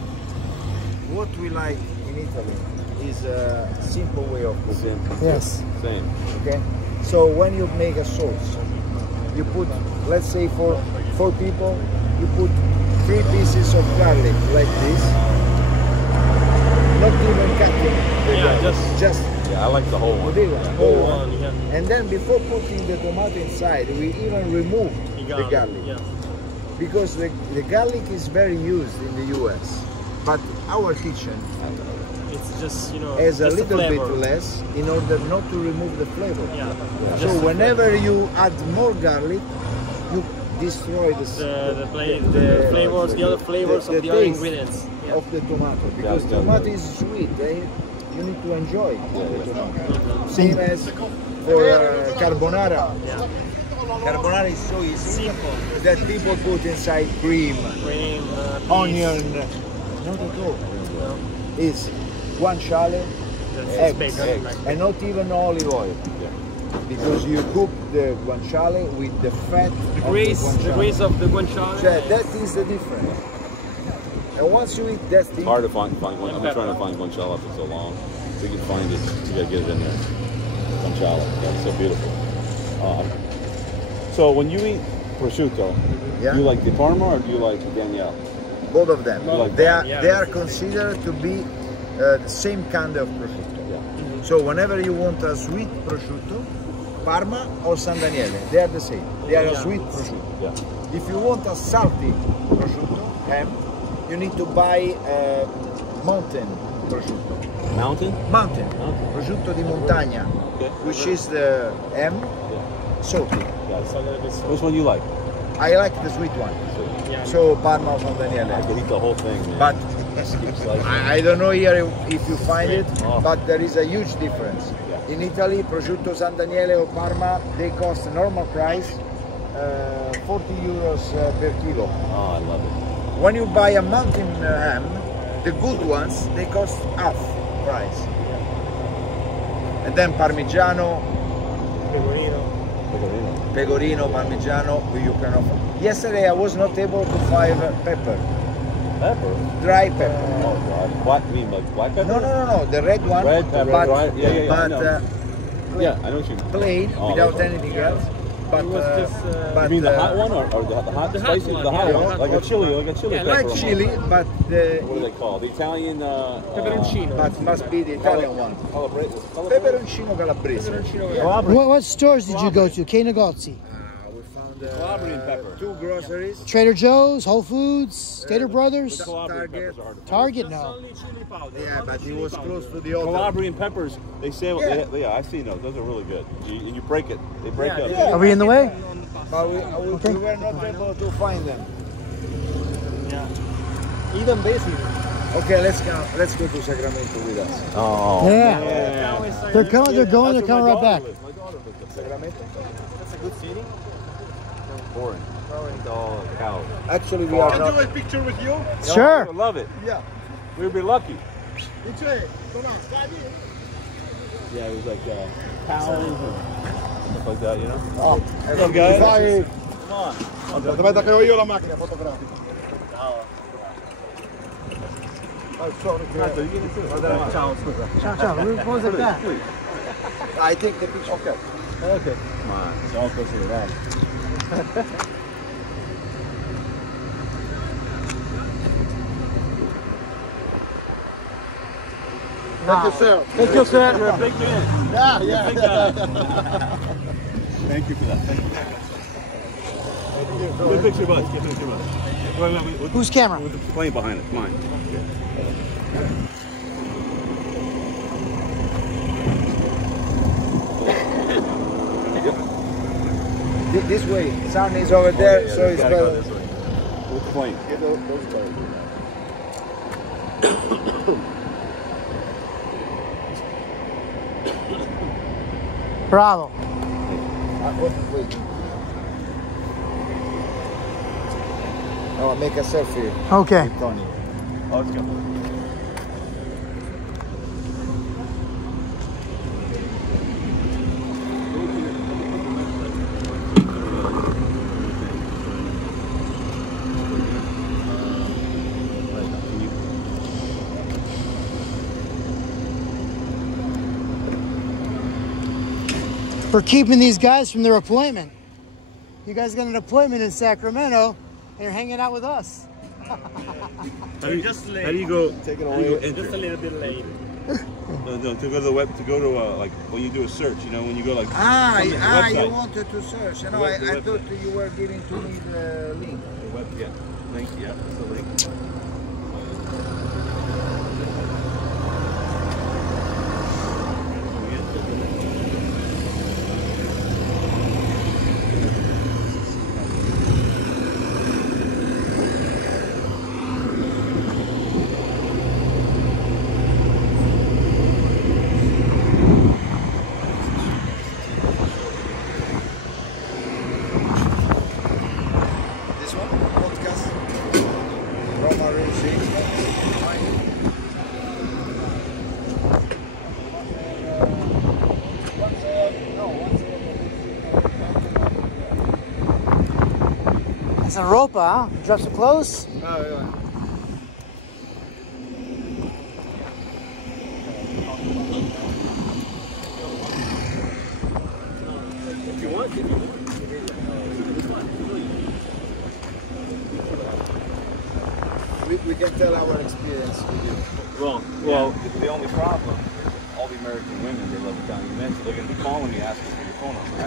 what we like in Italy is a simple way of cooking. Yes. Same. Okay. So when you make a sauce, you put, let's say for 4 people, you put 3 pieces of garlic like this. Not even cutting. Just. Yeah, I like the whole one. Whole one. And then before putting the tomato inside, we even remove the garlic. Yeah. Because the garlic is very used in the US. But our kitchen It's just, you know, has a just little the bit flavor. less in order not to remove the flavor. Yeah. So whenever you add more garlic, you destroy the flavors, the other flavors of the other taste ingredients. Yeah. of the tomato. Because tomato is sweet, you need to enjoy the tomato. Same as for carbonara. Yeah. Carbonara is so easy that people put inside cream, onion. Not at all. No. It's guanciale, eggs, bacon. and not even olive oil. Because you cook the guanciale with the fat The grease of the guanciale. Yeah, that is the difference. And once you eat that thing, It's hard to find one. I've been trying to find guanciale for so long. So you can find it, you gotta get it in there. Guanciale, yeah, so beautiful. So when you eat prosciutto, Yeah. do you like the Parma or do you like the Danielle? both of them, Like they that. are considered to be the same kind of prosciutto. So whenever you want a sweet prosciutto, Parma or San Daniele, they are the same. They are a sweet prosciutto. Yeah. If you want a salty prosciutto, ham, you need to buy mountain prosciutto. Mountain? Mountain. Prosciutto di montagna, which is the ham, salty. Which one you like? I like the sweet one. So Parma or San Daniele. I could eat the whole thing, man. But Like- I don't know here if you find it, but there is a huge difference. In Italy, prosciutto San Daniele or Parma, they cost normal price 40 euros per kilo. Oh, I love it. When you buy a mountain ham, the good ones, they cost half price. And then Parmigiano, Pecorino, Parmigiano, you can offer. Yesterday I was not able to find pepper. Pepper? Dry pepper. Oh, God. Black, you mean like black pepper? No, the red one. Red pepper, but, right? Yeah, I but know. Yeah, I know what you mean. plain, Oh, without okay. anything else. But, You mean the hot one or the hot spicy? one, The hot yeah, one, hot like a one. chili, like a chili Yeah, pepper. like chili, but What do they call it? The Italian Pepperoncino. but must be the Italian one. Pepperoncino calabrese. What stores did you go to? Che negozi? We found Calabrian pepper. 2 groceries. Trader Joe's, Whole Foods, Gator Brothers, Target. Target. No. Yeah, but it was close to the other. Calabrian peppers, they say, yeah, I see those. Those are really good. And you break it, they break up. Are we in the way? But we were not able to find them. Yeah. Even basic. Okay, let's go to Sacramento with us. Oh. Yeah. They're coming. They're going. They're coming right back. Sacramento? That's a good city. Boring. Oh, cow. Actually, we are Can I not. do a picture with you? Sure. I love it. Yeah. We'd be lucky. Yeah, it was like cows and stuff like that, you know? Oh, What's up, guys? Come on. Aspetta che ho io la macchina fotografica. Ciao, scusa. Ciao. What was it that? I take the picture. Okay. Okay. Come on. It's all close to that. Thank you, sir. Thank you, sir. You're a big man. Yeah. Big guy. Thank you for that. Thank you. Good picture, bud. Get a picture, bud. Wait. Whose camera? With the plane behind it. Mine. This way. Sun is over there, so it's Gotta go better. this way. With the plane. Get those Bravo. Wait. I'll make a selfie. Okay. With Tony. Let's go. We're keeping these guys from their appointment. You guys got an appointment in Sacramento, and you're hanging out with us. How do you go? Taking away. Just a little bit late. No, to go to the web, to go to like when you do a search, you know, when you go like. You wanted to search. You know, I thought you were giving to me the link. The web, yeah. Link, yeah. That's the link. It's a rope, huh? Drop some clothes? Oh, yeah. If you want, We can tell our experience with you. Well, the only problem, all the American women, they love Italian men, so they're going to be calling me asking for your phone number.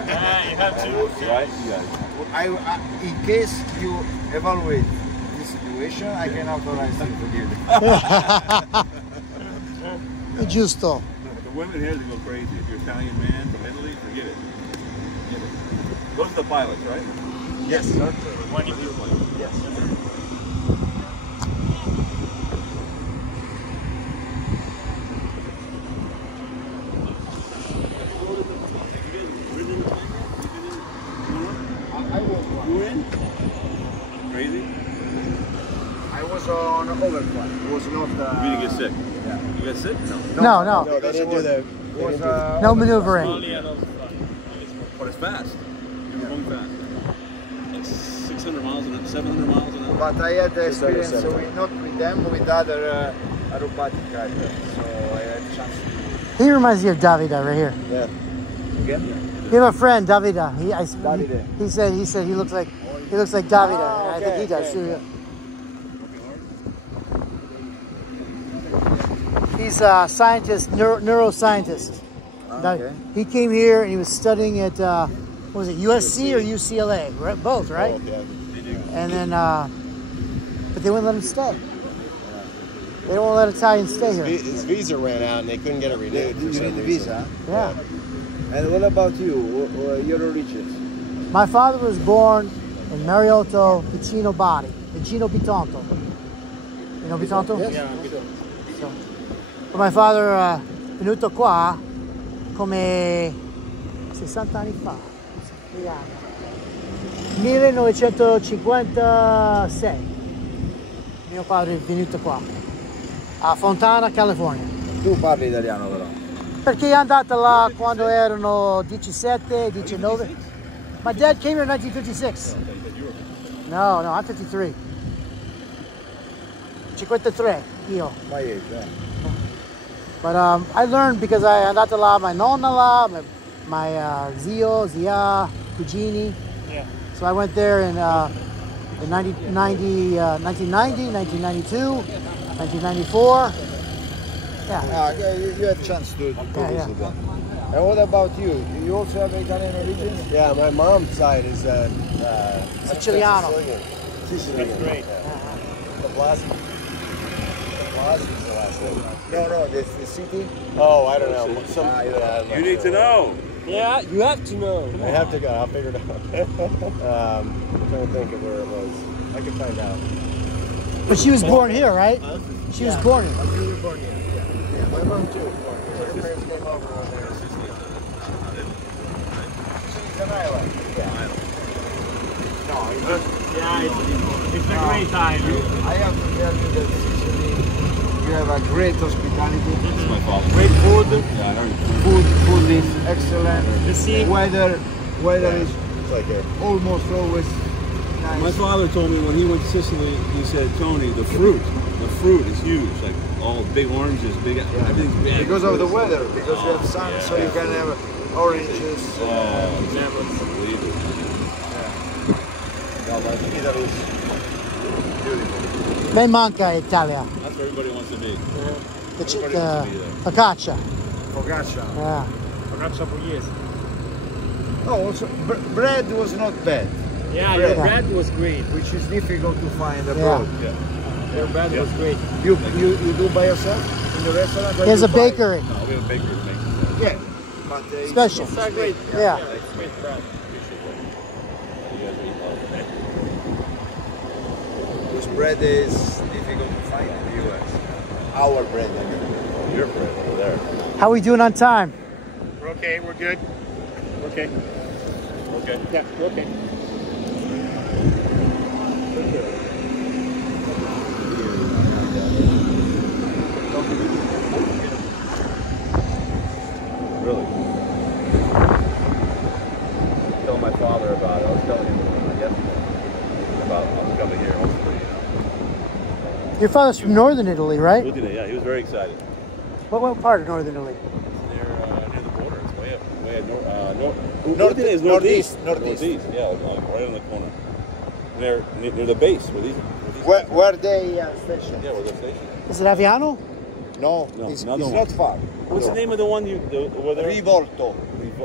You have to. Right? Yeah. In case you evaluate this situation, I can authorize you to give it. Giusto. The women here, they go crazy. If you're Italian man from Italy, forget it. Those are the pilots, right? Yes, sir. Yes. Crazy? I was on overflight. It was not. You didn't get sick? Yeah. You got sick? No. No, they didn't do the. No maneuvering. But it's fast. You're going fast. Like 600 miles an hour, 700 miles an hour. But I had the experience not with them, but with other aerobatic guys. So I had a chance to. He reminds me of Davida right here. Yeah. Again? You have a friend, Davida. Davide. He said he looks like Davida. Oh, I think he does too. He's a scientist, neuroscientist. Okay. He came here and he was studying at what was it, USC or UCLA? Right? Both, right? Both, yeah. And then, but they wouldn't let him stay. They don't want to let Italians stay here. His visa ran out and they couldn't get it renewed. You need the visa? Yeah. And what about you? Your origins? My father was born in Mariotto, Vicino Bari, Vicino Bitonto. You know Bitonto? Yes. Yeah. So, but my father venuto qua come 60 anni fa. 1956. Mio padre è venuto qua, a Fontana, California. Tu parli italiano però. Perché è andata là quando erano 17, 19. My dad came here in 1956. No, I'm 53. 53, io. My age, yeah. But I learned because I andata là, my nonna là, my zio, zia, cugini. Yeah. So I went there in 1990, 1992, 1994. Yeah. You had a chance to do this Yeah. again. And what about you? Do you also have Italian origins? Yeah, my mom's side is Siciliano. Sicilian. That's great. The Blasi. Blasi is the last name. No, the city? Oh, I don't know. You need to know. Yeah, you have to know. I have to go. I'll figure it out. I'm trying to think of where it was. I can find out. But she was born here, right? She was born here. You were born here. Yeah. My mom too. Her parents came over when they were 60. It's an island. Yeah. No, It's a great time. I have to tell you that Sicily, you have a great hospitality. That's my father. Great food. Yeah, I heard. Food is excellent. The sea. Weather is like almost always nice. My father told me when he went to Sicily, he said, Tony, the fruit is huge. Like all big oranges, big everything's big. Because of the weather, because you have sun, so you can have oranges. Unbelievable. No, but Italy is beautiful. Me manca Italia. That's where everybody wants to be. The focaccia. Focaccia. Yeah. Focaccia pugliese. No, also bread was not bad. Yeah, your bread was great. Which is difficult to find abroad. Yeah. Your bread was great. You do by yourself in the restaurant? He has a bakery. No, we have a bakery that makes it. Yeah, but special. It's so great. Yeah. It's great bread. Because bread is difficult to find in the US. Our bread, I mean. Your bread over there. How we doing on time? We're okay. We're good. We're okay. Okay. Yeah, we're okay. Really? Tell my father about it. I was telling him yesterday about coming here. Hopefully, Your father's from northern Italy, right? Yeah, he was very excited. What part of northern Italy? Near the border. It's way up northeast. Northeast. Yeah, like right on the corner. Near the base where these. Where they station? Yeah, where they're stationed. Is it Aviano? No, No, it's another not far. What's the name of the one over there? Rivolto.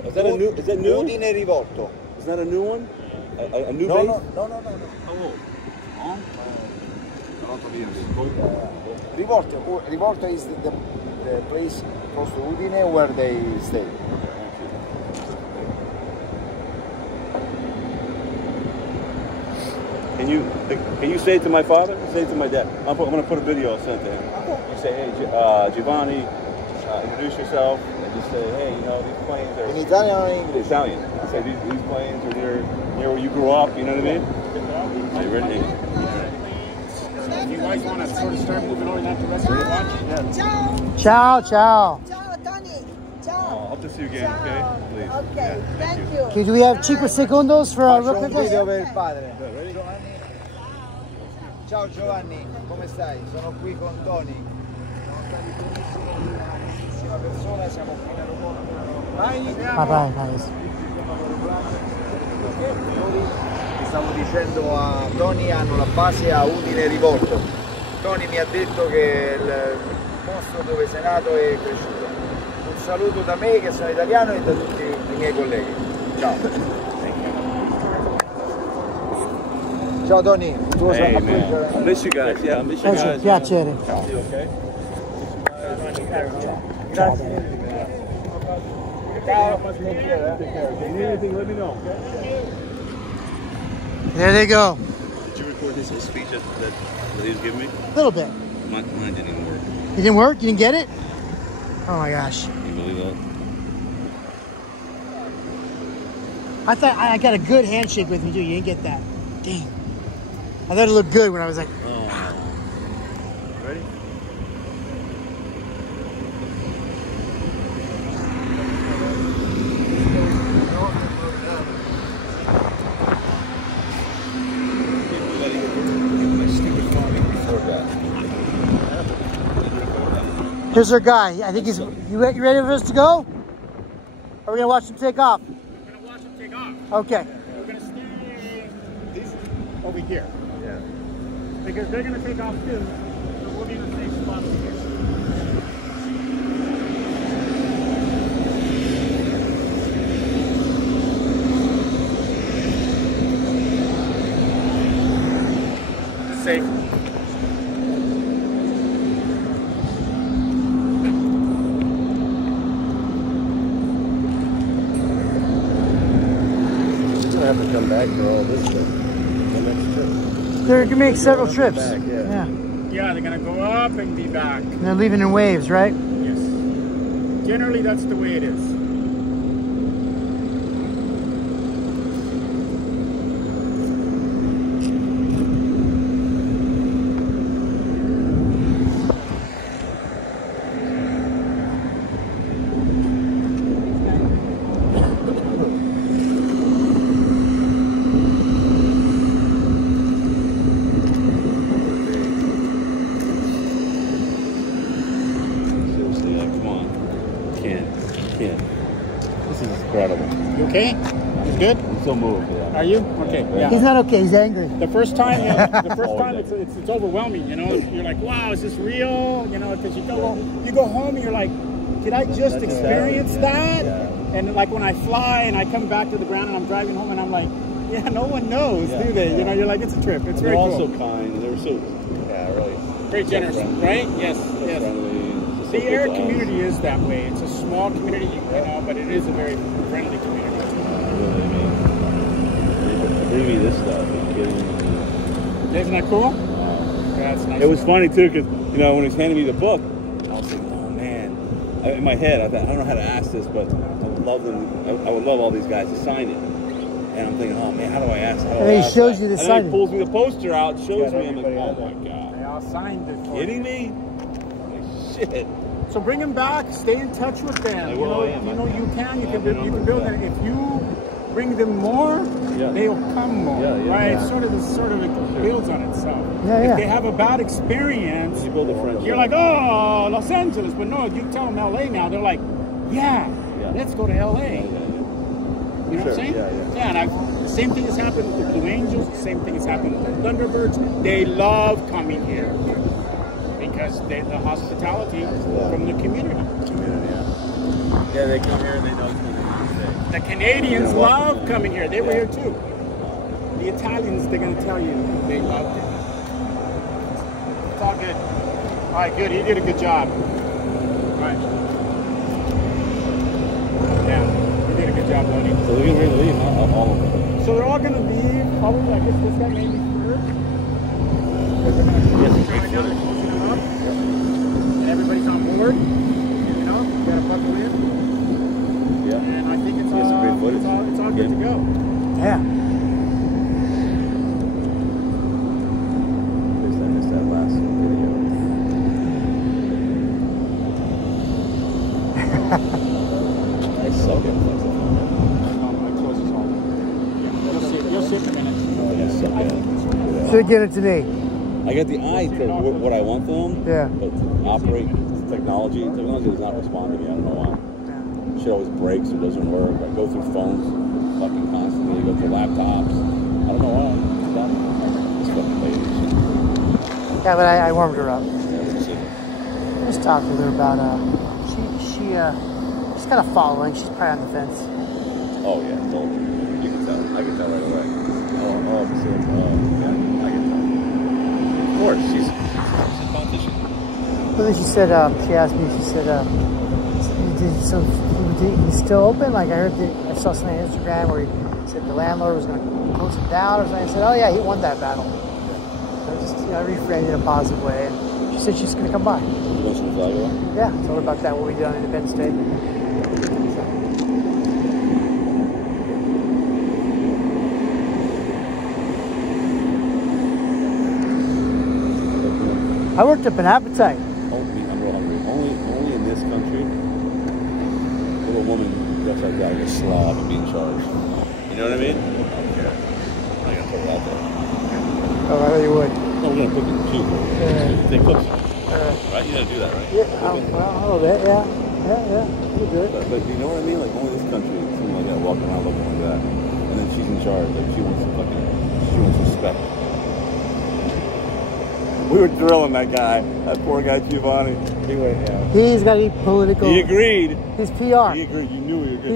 Is that a new? Is that new? Udine Rivolto. Is that a new one? A new No, base? no. How old? A lot of years. Rivolto is the place close to Udine where they stay. Can you say it to my father? Say it to my dad. I'm going to put a video I'll send to him. You say, hey, Giovanni, introduce yourself, and just say, hey, you know, these planes are... In Italian or English? Italian. I say, these planes are near where you grew up, you know what I mean? Are you ready? Do you guys want to sort of start moving over that direction? Ciao, ciao. Ciao, Tony. Ciao. Hope to see you again, okay? Please. Okay, thank you. Okay, do we have 5 secondos for our real quick? video per il padre. Ciao Giovanni, come stai? Sono qui con Tony. Siamo stati benissimo, una bellissima persona, siamo qui in aeroporto. Bye, guys. Ti stavo dicendo a Tony, hanno la base a Udine Rivolto. Tony mi ha detto che il posto dove sei nato è cresciuto. Un saluto da me che sono italiano e da tutti i miei colleghi. Ciao. Ciao Tony, Hey man, I miss you guys. Yeah, I miss you guys. Piacere. You okay? There they go. Did you record his speech that he was giving me? A little bit. Mine didn't even work. It didn't work? You didn't get it? Oh my gosh. Can you believe that? I thought I got a good handshake with me too. You didn't get that. Dang. I thought it looked good when I was like, Oh. Ready? here's our guy. I think he's, you ready for us to go? Are we gonna watch him take off? We're going to watch them take off. Okay. We're going to stay over here. Yeah. Because they're going to take off too. So we'll be in the same spot over here. Safe. Have to come back for all this stuff. The next trip. They're gonna make several trips. Back, Yeah. Yeah, they're going to go up and be back. And they're leaving in waves, right? Yes. Generally, that's the way it is. incredible. You okay? You good? I'm still moved. Yeah. Are you? Okay. Yeah. He's not okay. He's angry. The first time, it's overwhelming. You know, you're like, wow, is this real? You know, because you go home and you're like, did I just experience that? Yeah. And like when I fly and I come back to the ground and I'm driving home and I'm like, yeah, no one knows, do they? You know, you're like, it's a trip. It's very cool. They're all so kind. They were so, really. Very generous, right? Yes, yes. The air community is that way. It's a small community, you know, but it is a very friendly community. Really, I mean, they bring me this stuff. Are you kidding me? Isn't that cool? That's nice. It was funny too, because you know when he was handing me the book, I was thinking, oh man. In my head, I thought, I don't know how to ask this, but I would love them. I would love all these guys to sign it. And I'm thinking, oh man, how do I ask? And he shows you the sign. And then he pulls me the poster out, shows me. I'm like, oh my god. They all signed it. Are you kidding me? Like, shit. So bring them back. Stay in touch with them. You know, you can build it. If you bring them more, they'll come more. Right? It builds on itself. If they have a bad experience, you build a friendship. You're like, oh, Los Angeles, but no, you tell them LA now. They're like, yeah. Let's go to LA. You know what I'm saying? And the same thing has happened with the Blue Angels. The same thing has happened with the Thunderbirds. They love coming here because the hospitality from the community. Yeah, they come here and they know it's going to be the Canadians love coming here. They were here too. The Italians, they're going to tell you they loved it. It's all good. All right, good. You did a good job. All right. Yeah. Did a good job, Lonnie. So they're going to leave, huh? All of them. So they're all going to leave. Probably, I guess this guy may be first. Because they're going to right now, they're closing them up. And everybody's on board. You know, you got to buckle in. Yeah. And I think it's all good to go. Yeah. I missed that last video. I suck at You'll see it in a minute. Should give it to me. I got the eye to what I want from them. Yeah. But to operate technology does not respond to me. I don't know why. Shit always breaks or doesn't work. I go through phones fucking constantly. I go through laptops. I don't know why. It's fucking lady. Yeah, but I warmed her up. Just talked with her about she's kind of following. She's probably on the fence. Oh yeah, totally. You can tell. I can tell right away. Yeah, I can tell. Of course, she's a politician. But then she said, she asked me, she said, he's still open? Like I saw something on Instagram where he said the landlord was going to close it down or something. I said, oh yeah, he won that battle. I reframed it in a positive way. And she said she's going to come by. Yeah, told her about that, what we did on Independence Day. I worked up an appetite. I'm real hungry. Only in this country will a woman dress like that, like a slob, and be in charge. You know what I mean? I don't care. I'm not gonna put it out there. Oh, I thought you would. No, we're gonna cook it too. They cook. Right? You gotta do that, right? Yeah. Well, a little bit. Yeah. You do it. But you know what I mean? Like only this country, someone like that walking around looking like that, and then she's in charge. Like she wants respect. We were drilling that guy, that poor guy Giovanni. He went down. He's got to be political. He agreed. He's PR. He agreed. You knew he agreed.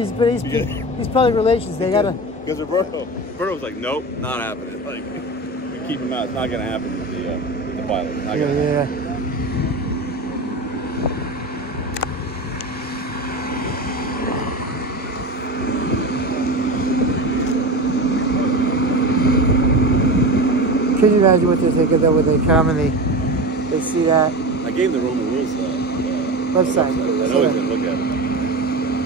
He's public relations. They gotta. Because Roberto was like, nope, not happening. Like, we keep him out. It's not gonna happen with the pilot. It's not gonna happen. Can you imagine what they think of that when they come and they see that? I gave him the Roman rules website. I know he's gonna look at it.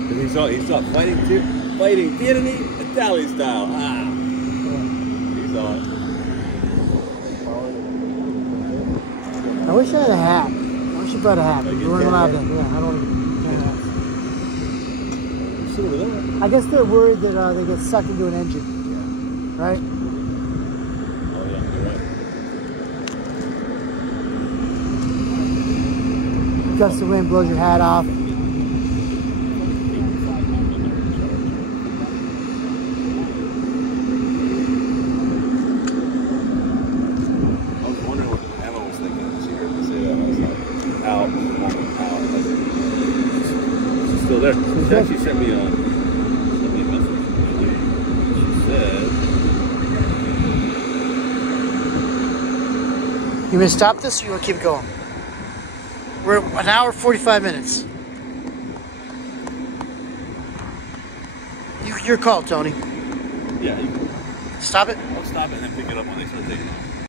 Because he saw fighting Vietnamese Italian style. He saw it. I wish I had a hat. I wish you brought a hat. We weren't allowed to. Yeah, I don't. I guess they're worried that they get sucked into an engine, right? Gust of wind blows your hat off. She actually sent me a message. She said, You want to stop this or you want to keep going? We're at 1 hour 45 minutes. Your call, Tony. yeah, Stop it. I'll stop it and then pick it up when they start taking off.